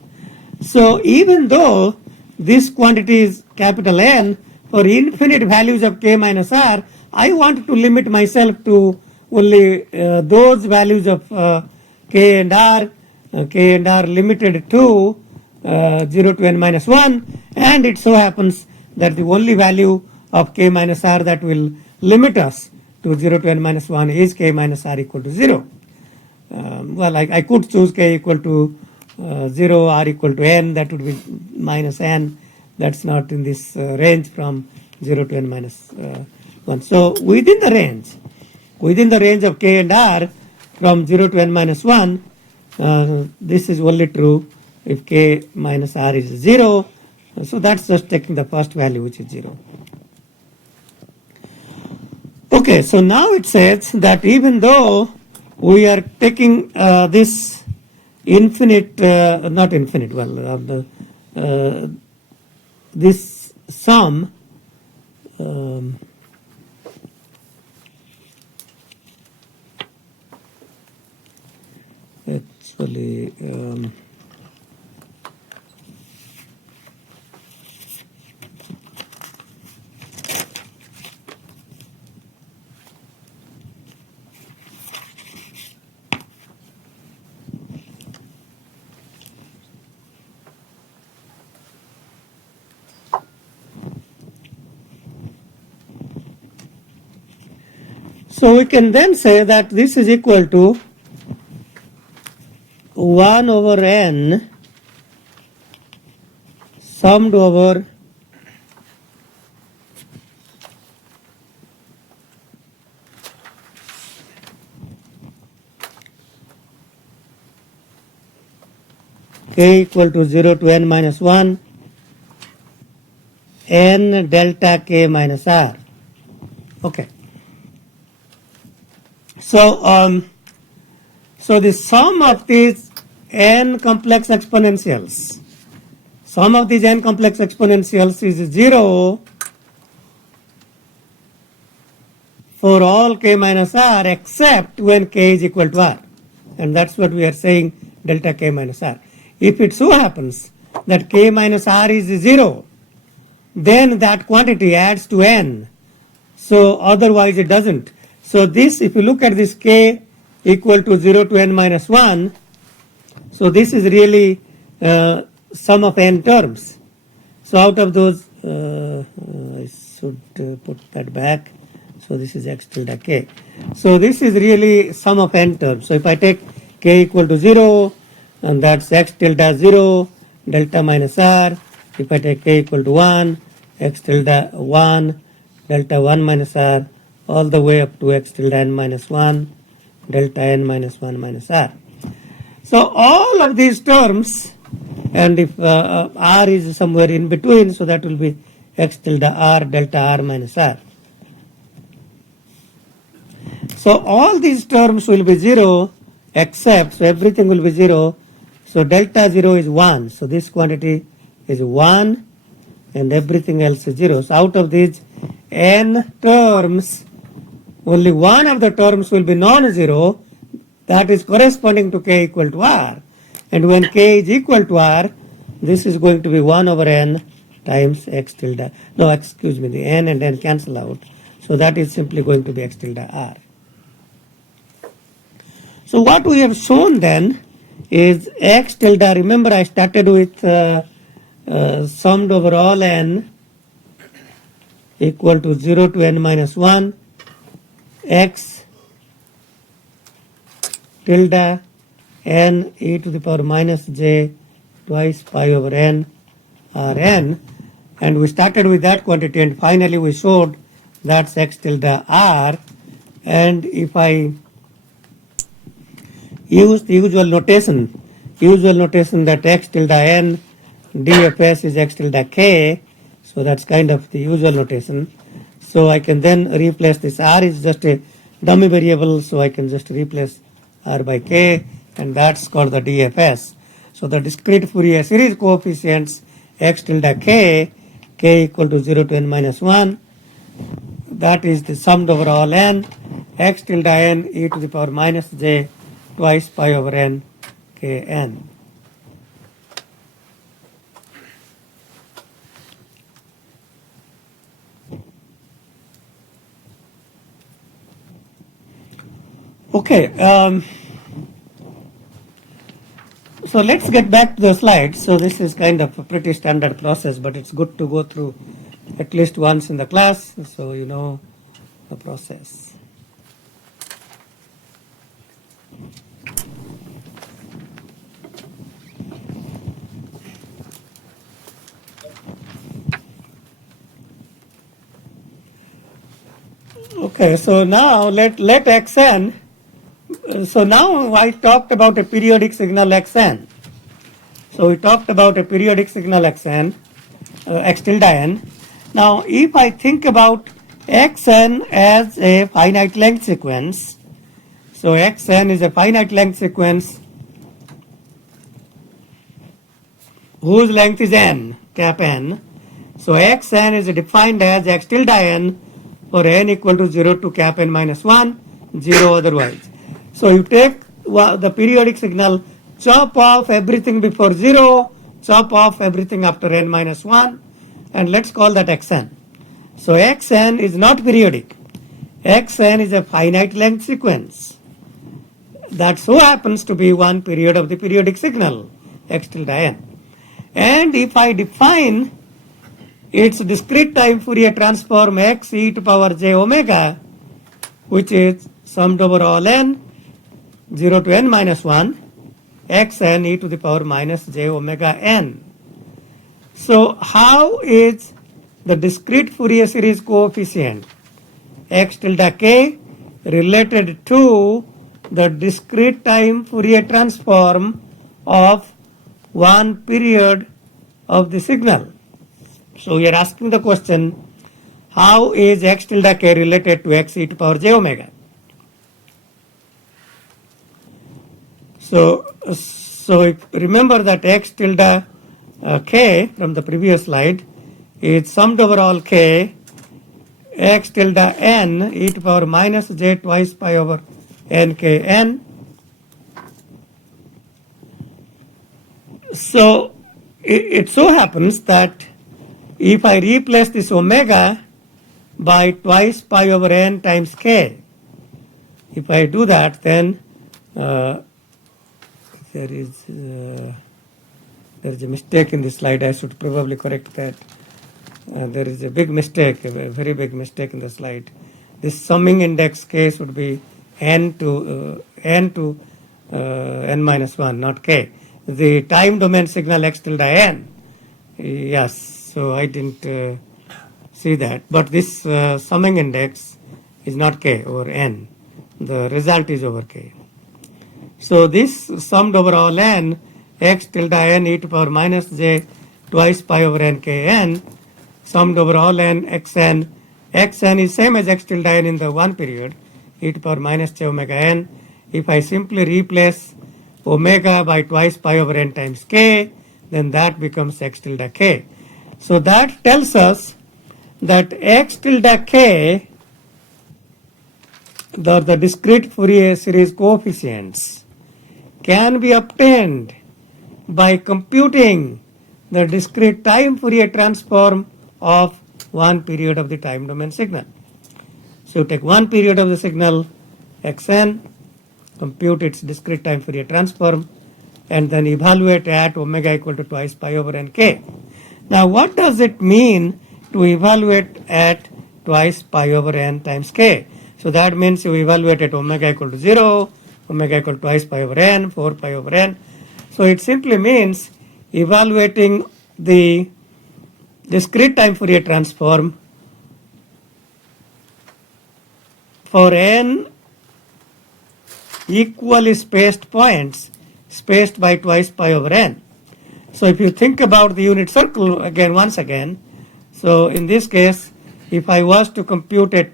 So even though this quantity is capital N, for infinite values of k minus r, I want to limit myself to only those values of k and r limited to 0 to n minus 1, and it so happens that the only value of k minus r that will limit us to 0 to n minus 1 is k minus r equal to 0. Well, I could choose k equal to 0, r equal to n, that would be minus n. That's not in this range from 0 to n minus 1. So within the range of k and r from 0 to n minus 1, this is only true if k minus r is 0. So that's just taking the first value, which is 0. Okay, so now it says that even though we are taking this infinite, not infinite, well, this sum, actually, so we can then say that this is equal to 1 over n summed over k equal to 0 to n minus 1 n delta k minus r. Okay. So, so the sum of these n complex exponentials, sum of these n complex exponentials is 0 for all k minus r except when k is equal to r. And that's what we are saying, delta k minus r. If it so happens that k minus r is 0, then that quantity adds to n. So otherwise it doesn't. So this, if you look at this k equal to 0 to n minus 1, so this is really sum of n terms. So out of those, I should put that back. So this is x tilde k. So this is really sum of n terms. So if I take k equal to 0, and that's x tilde 0, delta minus r. If I take k equal to 1, x tilde 1, delta 1 minus r, all the way up to x tilde n minus 1, delta n minus 1 minus r. So all of these terms, and if r is somewhere in between, so that will be x tilde r, delta r minus r. So all these terms will be 0 except, so everything will be 0. So delta 0 is 1. So this quantity is 1 and everything else is 0. So out of these n terms, only one of the terms will be non-zero, that is corresponding to k equal to r. And when k is equal to r, this is going to be 1 over n times x tilde. No, excuse me, the n and n cancel out. So that is simply going to be x tilde r. So what we have shown then is x tilde, remember I started with summed over all n equal to 0 to n minus 1 x tilde n e to the power minus j twice pi over n r n, and we started with that quantity and finally we showed that's x tilde r. And if I use the usual notation that x tilde n dfs is x tilde k, so that's kind of the usual notation. So I can then replace this r is just a dummy variable, so I can just replace r by k, and that's called the DFS. So the discrete Fourier series coefficients x tilde k, k equal to 0 to n minus 1, that is the summed over all n, x tilde n e to the power minus j twice pi over n k n. Okay, so let's get back to the slides. So this is kind of a pretty standard process, but it's good to go through at least once in the class so you know the process. Okay, so now let xn. So now I talked about a periodic signal xn. So we talked about a periodic signal xn, x tilde n. Now if I think about xn as a finite length sequence, so xn is a finite length sequence whose length is n, cap n. So xn is defined as x tilde n for n equal to 0 to cap n minus 1, 0 otherwise. So you take the periodic signal, chop off everything before 0, chop off everything after n minus 1, and let's call that xn. So xn is not periodic. Xn is a finite length sequence. That so happens to be one period of the periodic signal, x tilde n. And if I define its discrete time Fourier transform x e to power j omega, which is summed over all n, 0 to n minus 1, xn e to the power minus j omega n. So how is the discrete Fourier series coefficient x tilde k related to the discrete time Fourier transform of one period of the signal. So we are asking the question, how is x tilde k related to x e to power j omega? So remember that x tilde k from the previous slide is summed over all k x tilde n e to power minus j twice pi over n k n. So it so happens that if I replace this omega by twice pi over n times k, if I do that, then there is a mistake in this slide. I should probably correct that. There is a big mistake, a very big mistake in the slide. This summing index k should be n to n minus 1, not k. The time domain signal x tilde n. Yes, so I didn't see that. But this summing index is not k over n. The result is over k. So this summed over all n, x tilde n e to power minus j twice pi over n k n, summed over all n xn. Xn is same as x tilde n in the one period, e to power minus j omega n. If I simply replace omega by twice pi over n times k, then that becomes x tilde k. So that tells us that x tilde k, the discrete Fourier series coefficients, can be obtained by computing the discrete time Fourier transform of one period of the time domain signal. So you take one period of the signal xn, compute its discrete time Fourier transform, and then evaluate at omega equal to twice pi over nk. Now what does it mean to evaluate at twice pi over n times k? So that means you evaluate at omega equal to 0, omega equal to twice pi over n, 4 pi over n. So it simply means evaluating the discrete time Fourier transform for n equally spaced points spaced by twice pi over n. So if you think about the unit circle once again, so in this case, if I was to compute a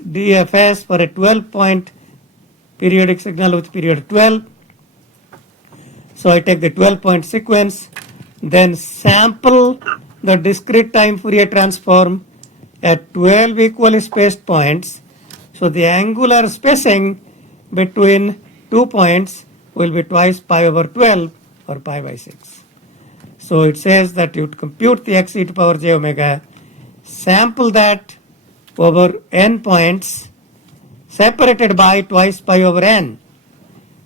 DFS for a 12-point periodic signal with period 12, so I take the 12-point sequence, then sample the discrete time Fourier transform at 12 equally spaced points. So the angular spacing between 2 points will be twice pi over 12 or pi by 6. So it says that you compute the x e to power j omega, sample that over n points separated by twice pi over n.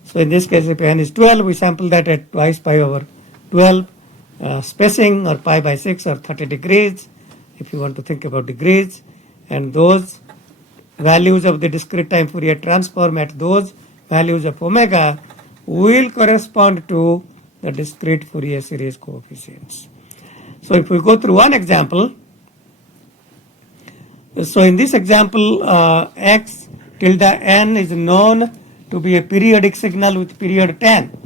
So in this case, if n is 12, we sample that at twice pi over 12 spacing, or pi by 6 or 30 degrees if you want to think about degrees, and those values of the discrete time Fourier transform at those values of omega will correspond to the discrete Fourier series coefficients. So if we go through one example, so in this example, x tilde n is known to be a periodic signal with period 10.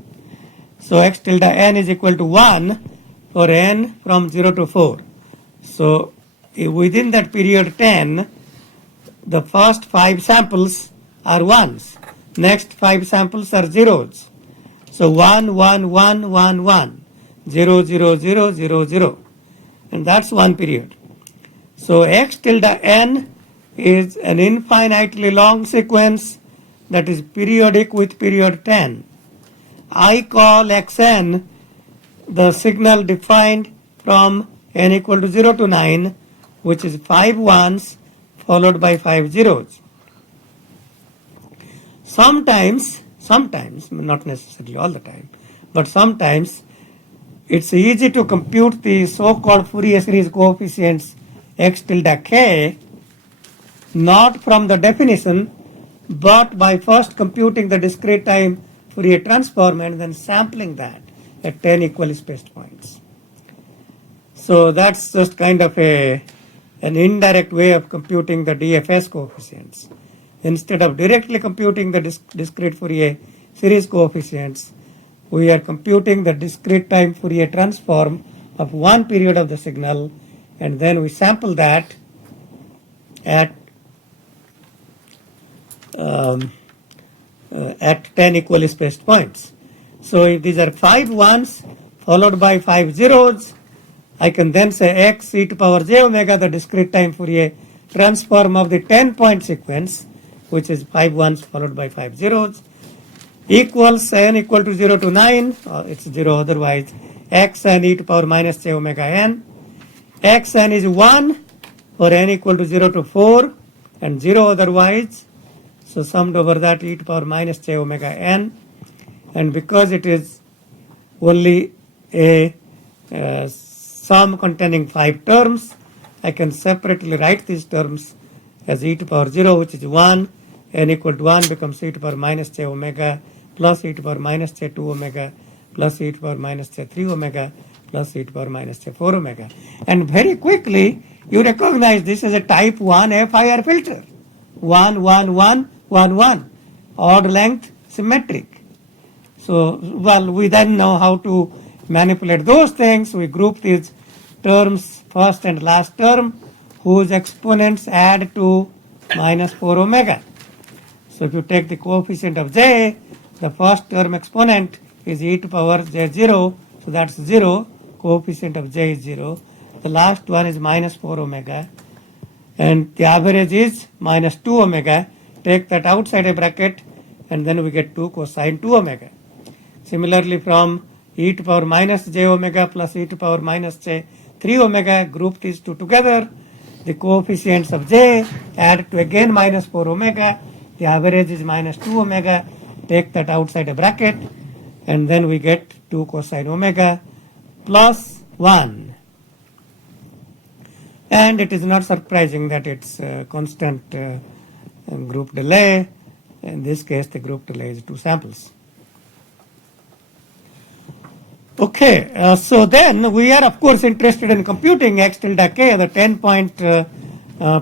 So x tilde n is equal to 1 for n from 0 to 4. So within that period 10, the first 5 samples are 1s. Next 5 samples are 0s. So 1, 1, 1, 1, 1, 0, 0, 0, 0, 0. And that's one period. So x tilde n is an infinitely long sequence that is periodic with period 10. I call xn the signal defined from n equal to 0 to 9, which is 5 1s followed by 5 zeros. Sometimes, not necessarily all the time, but sometimes it's easy to compute the so-called Fourier series coefficients x tilde k, not from the definition, but by first computing the discrete time Fourier transform and then sampling that at 10 equally spaced points. So that's just kind of an indirect way of computing the DFS coefficients. Instead of directly computing the discrete Fourier series coefficients, we are computing the discrete time Fourier transform of one period of the signal, and then we sample that at 10 equally spaced points. So if these are 5 ones followed by 5 zeros, I can then say x e to power j omega, the discrete time Fourier transform of the 10-point sequence, which is 5 ones followed by 5 zeros, equals n equal to 0 to 9, it's 0 otherwise, x n e to power minus j omega n. X n is 1 for n equal to 0 to 4 and 0 otherwise. So summed over that e to power minus j omega n. And because it is only a sum containing 5 terms, I can separately write these terms as e to power 0, which is 1, n equal to 1 becomes e to power minus j omega plus e to power minus j 2 omega plus e to power minus j 3 omega plus e to power minus j 4 omega. And very quickly you recognize this as a type 1 FIR filter. 1, 1, 1, 1, 1, odd length symmetric. So, well, we then know how to manipulate those things. We group these terms, first and last term, whose exponents add to minus 4 omega. So if you take the coefficient of j, the first term exponent is e to power j0, so that's 0, coefficient of j is 0. The last one is minus 4 omega, and the average is minus 2 omega. Take that outside a bracket, and then we get 2 cosine 2 omega. Similarly, from e to power minus j omega plus e to power minus j 3 omega, group these two together. The coefficients of j add to again minus 4 omega. The average is minus 2 omega. Take that outside a bracket, and then we get 2 cosine omega plus 1. And it is not surprising that it's a constant group delay. In this case, the group delay is 2 samples. Okay, so then we are of course interested in computing x tilde k, the 10-point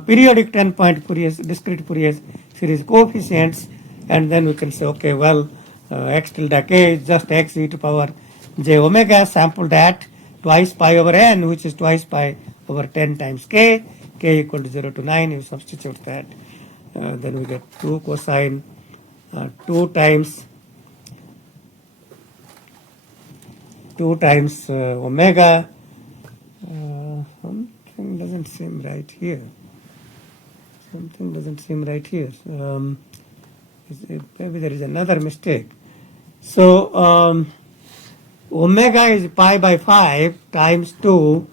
periodic 10-point Fourier, discrete Fourier series coefficients, and then we can say, okay, well, x tilde k is just x e to power j omega sampled at twice pi over n, which is twice pi over 10 times k, k equal to 0 to 9, you substitute that, then we get 2 cosine 2 times omega. Something doesn't seem right here. Maybe there is another mistake. So omega is pi by 5 times 2.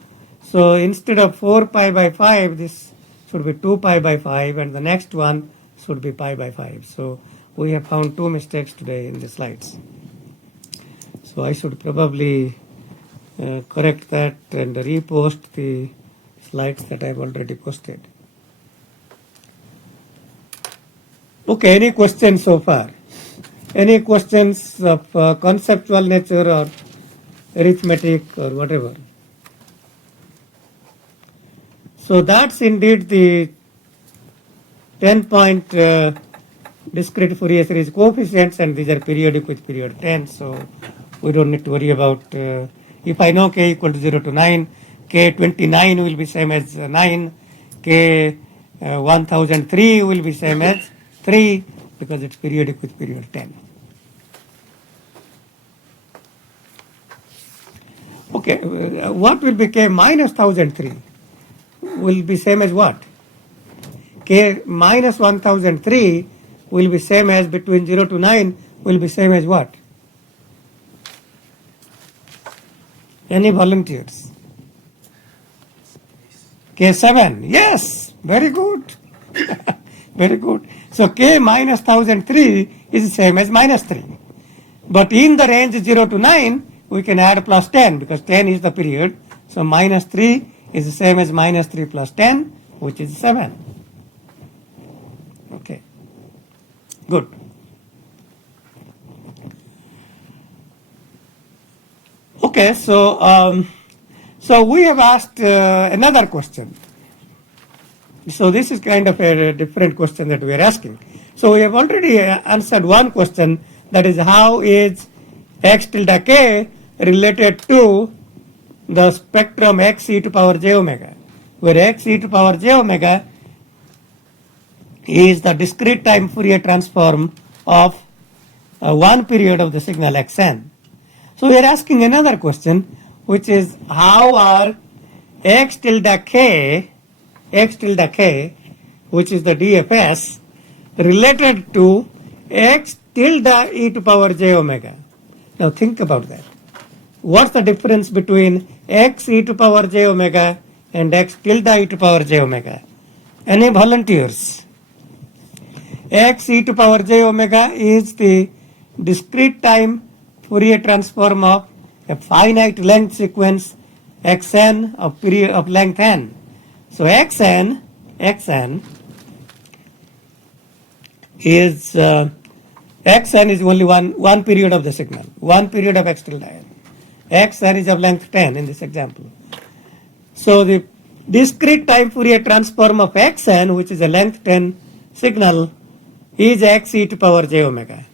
So instead of 4 pi by 5, this should be 2 pi by 5, and the next one should be pi by 5. So we have found 2 mistakes today in the slides. So I should probably correct that and repost the slides that I've already posted. Okay, any questions so far? Any questions of conceptual nature or arithmetic or whatever? So that's indeed the 10-point discrete Fourier series coefficients, and these are periodic with period 10. So we don't need to worry about, if I know k equal to 0 to 9, k 29 will be same as 9, k 1003 will be same as 3, because it's periodic with period 10. Okay, what will be k minus 1003? Will be same as what? K minus 1003 will be same as between 0 to 9 will be same as what? Any volunteers? K7, yes, very good. Very good. So k minus 1003 is the same as minus 3. But in the range 0 to 9, we can add plus 10 because 10 is the period. So minus 3 is the same as minus 3 plus 10, which is 7. Okay, good. Okay, so we have asked another question. So this is kind of a different question that we are asking. So we have already answered one question, that is how is x tilde k related to the spectrum x e to power j omega, where x e to power j omega is the discrete time Fourier transform of one period of the signal xn. So we are asking another question, which is how are x tilde k, which is the DFS, related to x tilde e to power j omega. Now think about that. What's the difference between x e to power j omega and x tilde e to power j omega? Any volunteers? X e to power j omega is the discrete time Fourier transform of a finite length sequence xn of period of length n. So xn is only one period of the signal, one period of x tilde n. Xn is of length 10 in this example. So the discrete time Fourier transform of xn, which is a length 10 signal, is x e to power j omega.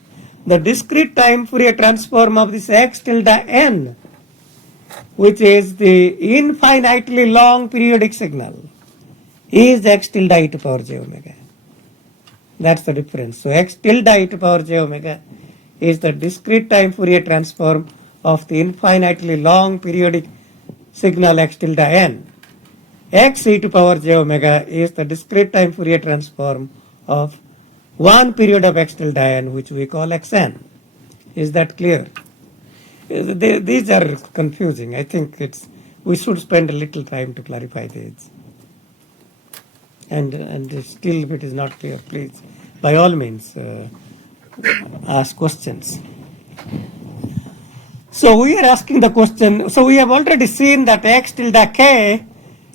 The discrete time Fourier transform of this x tilde n, which is the infinitely long periodic signal, is x tilde e to power j omega. That's the difference. So x tilde e to power j omega is the discrete time Fourier transform of the infinitely long periodic signal x tilde n. X e to power j omega is the discrete time Fourier transform of one period of x tilde n, which we call xn. Is that clear? These are confusing. I think we should spend a little time to clarify these. And still, if it is not clear, please, by all means, ask questions. So we are asking the question. So we have already seen that x tilde k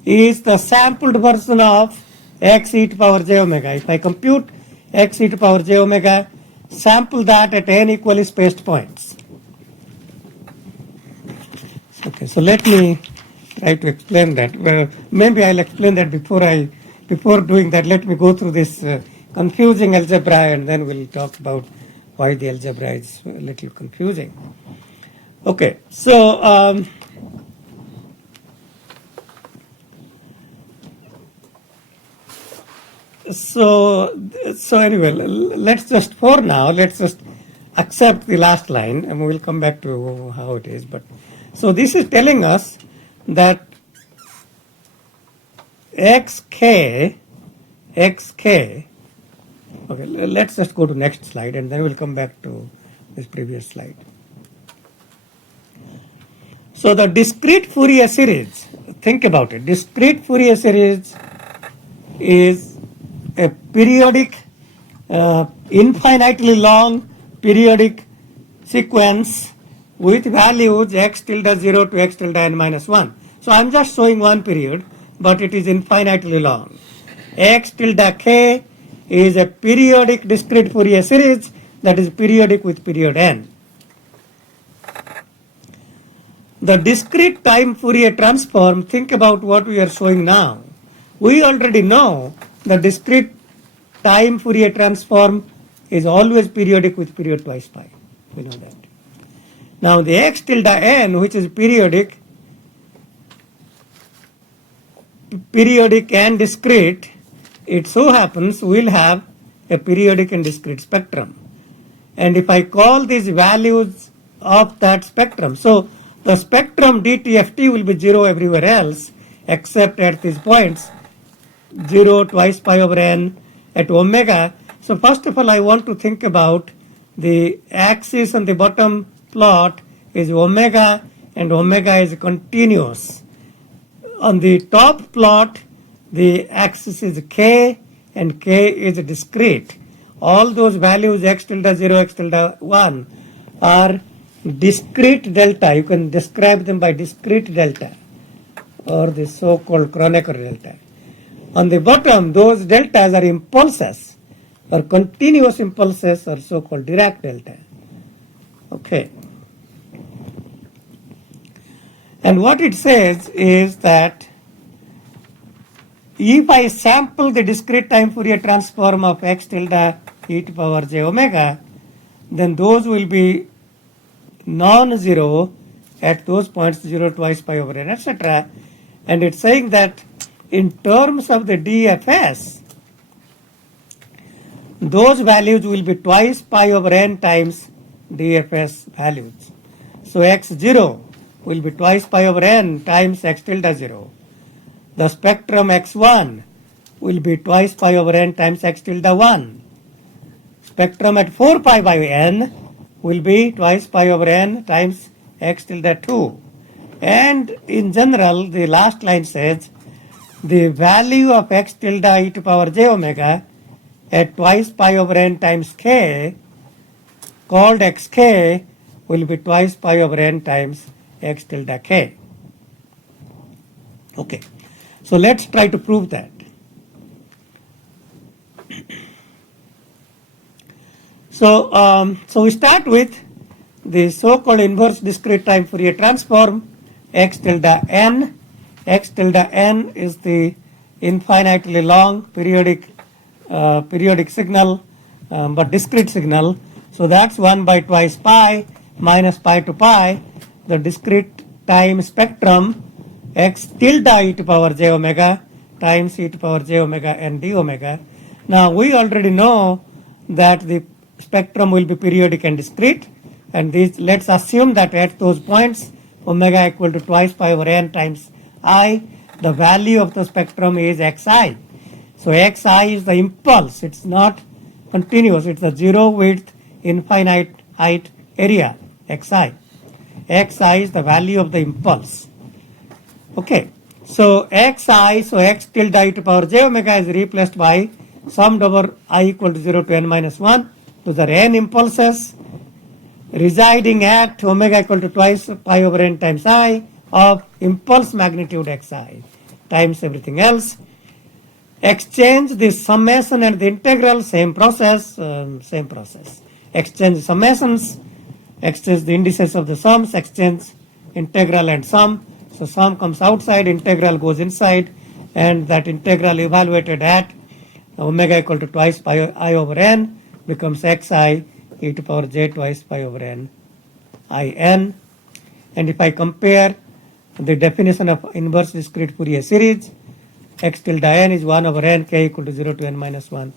is the sampled version of x e to power j omega. If I compute x e to power j omega, sample that at n equally spaced points. Okay, so let me try to explain that. Well, maybe I'll explain that before doing that. Let me go through this confusing algebra, and then we'll talk about why the algebra is a little confusing. Okay, so anyway, let's just accept the last line, and we'll come back to how it is. But so this is telling us that xk. Okay, let's just go to next slide, and then we'll come back to this previous slide. So the discrete Fourier series, think about it. Discrete Fourier series is a periodic, infinitely long periodic sequence with values x tilde 0 to x tilde n minus 1. So I'm just showing one period, but it is infinitely long. X tilde k is a periodic discrete Fourier series that is periodic with period n. The discrete time Fourier transform, think about what we are showing now. We already know the discrete time Fourier transform is always periodic with period twice pi. We know that. Now the x tilde n, which is periodic and discrete, it so happens we'll have a periodic and discrete spectrum. And if I call these values of that spectrum, so the spectrum dTft will be 0 everywhere else except at these points, 0 twice pi over n at omega. So first of all, I want to think about the axis on the bottom plot is omega, and omega is continuous. On the top plot, the axis is k, and k is discrete. All those values x tilde 0, x tilde 1 are discrete delta. You can describe them by discrete delta or the so-called Kronecker delta. On the bottom, those deltas are impulses or continuous impulses or so-called Dirac delta. Okay. And what it says is that if I sample the discrete time Fourier transform of x tilde e to power j omega, then those will be non-zero at those points 0 twice pi over n, etc. And it's saying that in terms of the DFS, those values will be twice pi over n times DFS values. So x0 will be twice pi over n times x tilde 0. The spectrum x1 will be twice pi over n times x tilde 1. Spectrum at 4 pi by n will be twice pi over n times x tilde 2. And in general, the last line says the value of x tilde e to power j omega at twice pi over n times k, called xk, will be twice pi over n times x tilde k. Okay, so let's try to prove that. So we start with the so-called inverse discrete time Fourier transform x tilde n. X tilde n is the infinitely long periodic signal, but discrete signal. So that's 1 by twice pi minus pi to pi, the discrete time spectrum x tilde e to power j omega times e to power j omega n d omega. Now we already know that the spectrum will be periodic and discrete, and this, let's assume that at those points omega equal to twice pi over n times I, the value of the spectrum is xi. So xi is the impulse, it's not continuous, it's a zero width infinite height area, xi. Xi is the value of the impulse. Okay, so xi, so x tilde e to power j omega is replaced by summed over I equal to 0 to n minus 1. Those are n impulses residing at omega equal to twice pi over n times I of impulse magnitude xi times everything else. Exchange the summation and the integral, same process. Exchange summations, exchange the indices of the sums, exchange integral and sum. So sum comes outside, integral goes inside, and that integral evaluated at omega equal to twice pi I over n becomes xi e to power j twice pi over n I n. And if I compare the definition of inverse discrete Fourier series, x tilde n is 1 over n k equal to 0 to n minus 1,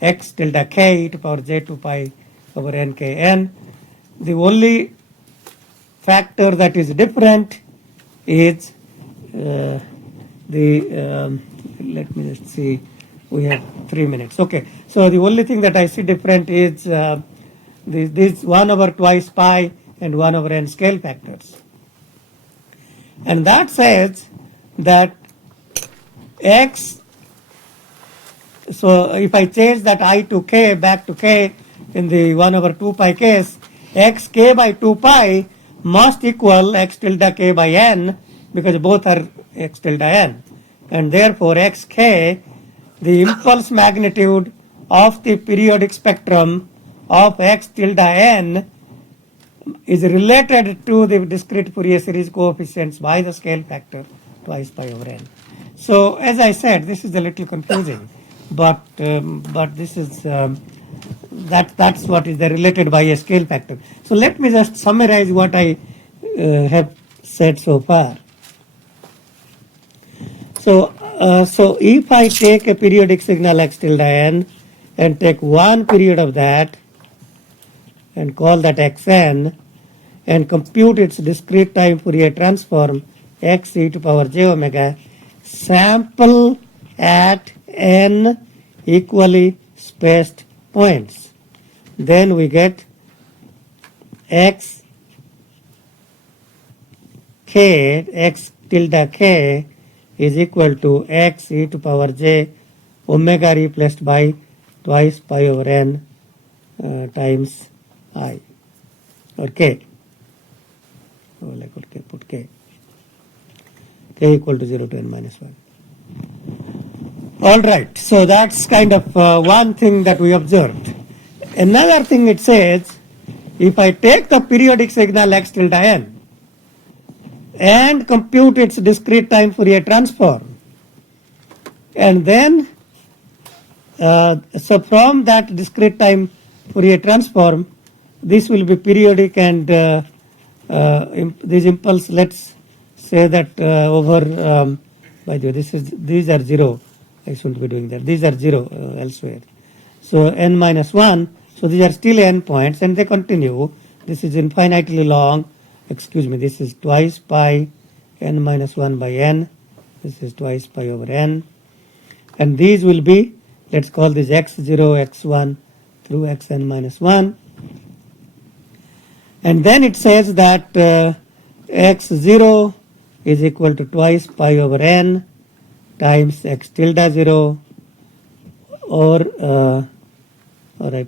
x tilde k e to power j 2 pi over n k n. The only factor that is different is let me just see, we have 3 minutes. Okay, so the only thing that I see different is this 1 over twice pi and 1 over n scale factors. And that says that x, so if I change that I to k back to k in the 1 over 2 pi case, x k by 2 pi must equal x tilde k by n, because both are x tilde n. And therefore x k, the impulse magnitude of the periodic spectrum of x tilde n, is related to the discrete Fourier series coefficients by the scale factor twice pi over n. So as I said, this is a little confusing, but this is that's what is related by a scale factor. So let me just summarize what I have said so far. So if I take a periodic signal x tilde n and take one period of that and call that xn and compute its discrete time Fourier transform x e to power j omega, sample at n equally spaced points, then we get x k, x tilde k is equal to x e to power j omega replaced by twice pi over n times I, or k. Well, I could put k equal to 0 to n minus 1. All right, so that's kind of one thing that we observed. Another thing it says, if I take the periodic signal x tilde n and compute its discrete time Fourier transform, and then so from that discrete time Fourier transform, this will be periodic and these impulse, let's say that over, by the way, these are 0. I shouldn't be doing that. These are 0 elsewhere. So n minus 1, so these are still n points and they continue. This is infinitely long. Excuse me, this is twice pi n minus 1 by n. This is twice pi over n. And these will be, let's call this x0, x1 through xn minus 1. And then it says that x0 is equal to twice pi over n times x tilde 0, or I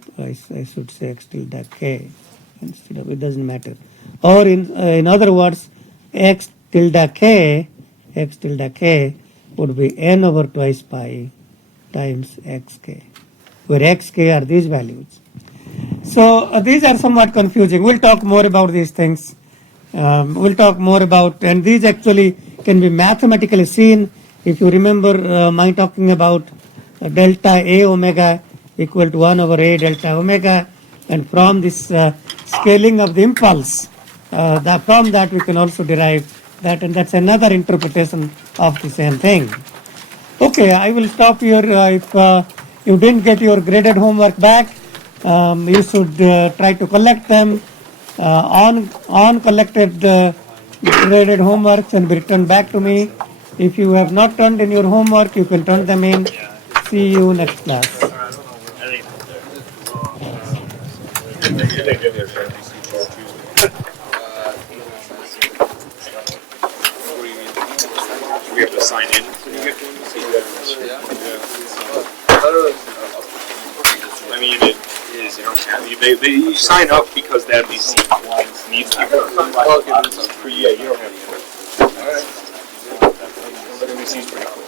should say x tilde k instead of, it doesn't matter. Or in other words, x tilde k would be n over twice pi times xk, where xk are these values. So these are somewhat confusing. We'll talk more about these things. We'll talk more about, and these actually can be mathematically seen. If you remember my talking about delta A omega equal to 1 over A delta omega, and from this scaling of the impulse, from that we can also derive that, and that's another interpretation of the same thing. Okay, I will stop here. If you didn't get your graded homework back, you should try to collect them on collected graded homeworks and be returned back to me. If you have not turned in your homework, you can turn them in. See you next class. We have to sign in. I mean, it is, you sign up because the MVC needs to. Yeah, you don't have to. The MVC is pretty cool.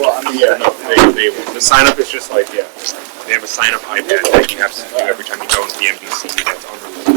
Well, I mean, yeah, no, the sign up is just like, yeah, they have a sign up iPad that you have to do every time you go into the MVC. That's unrelated.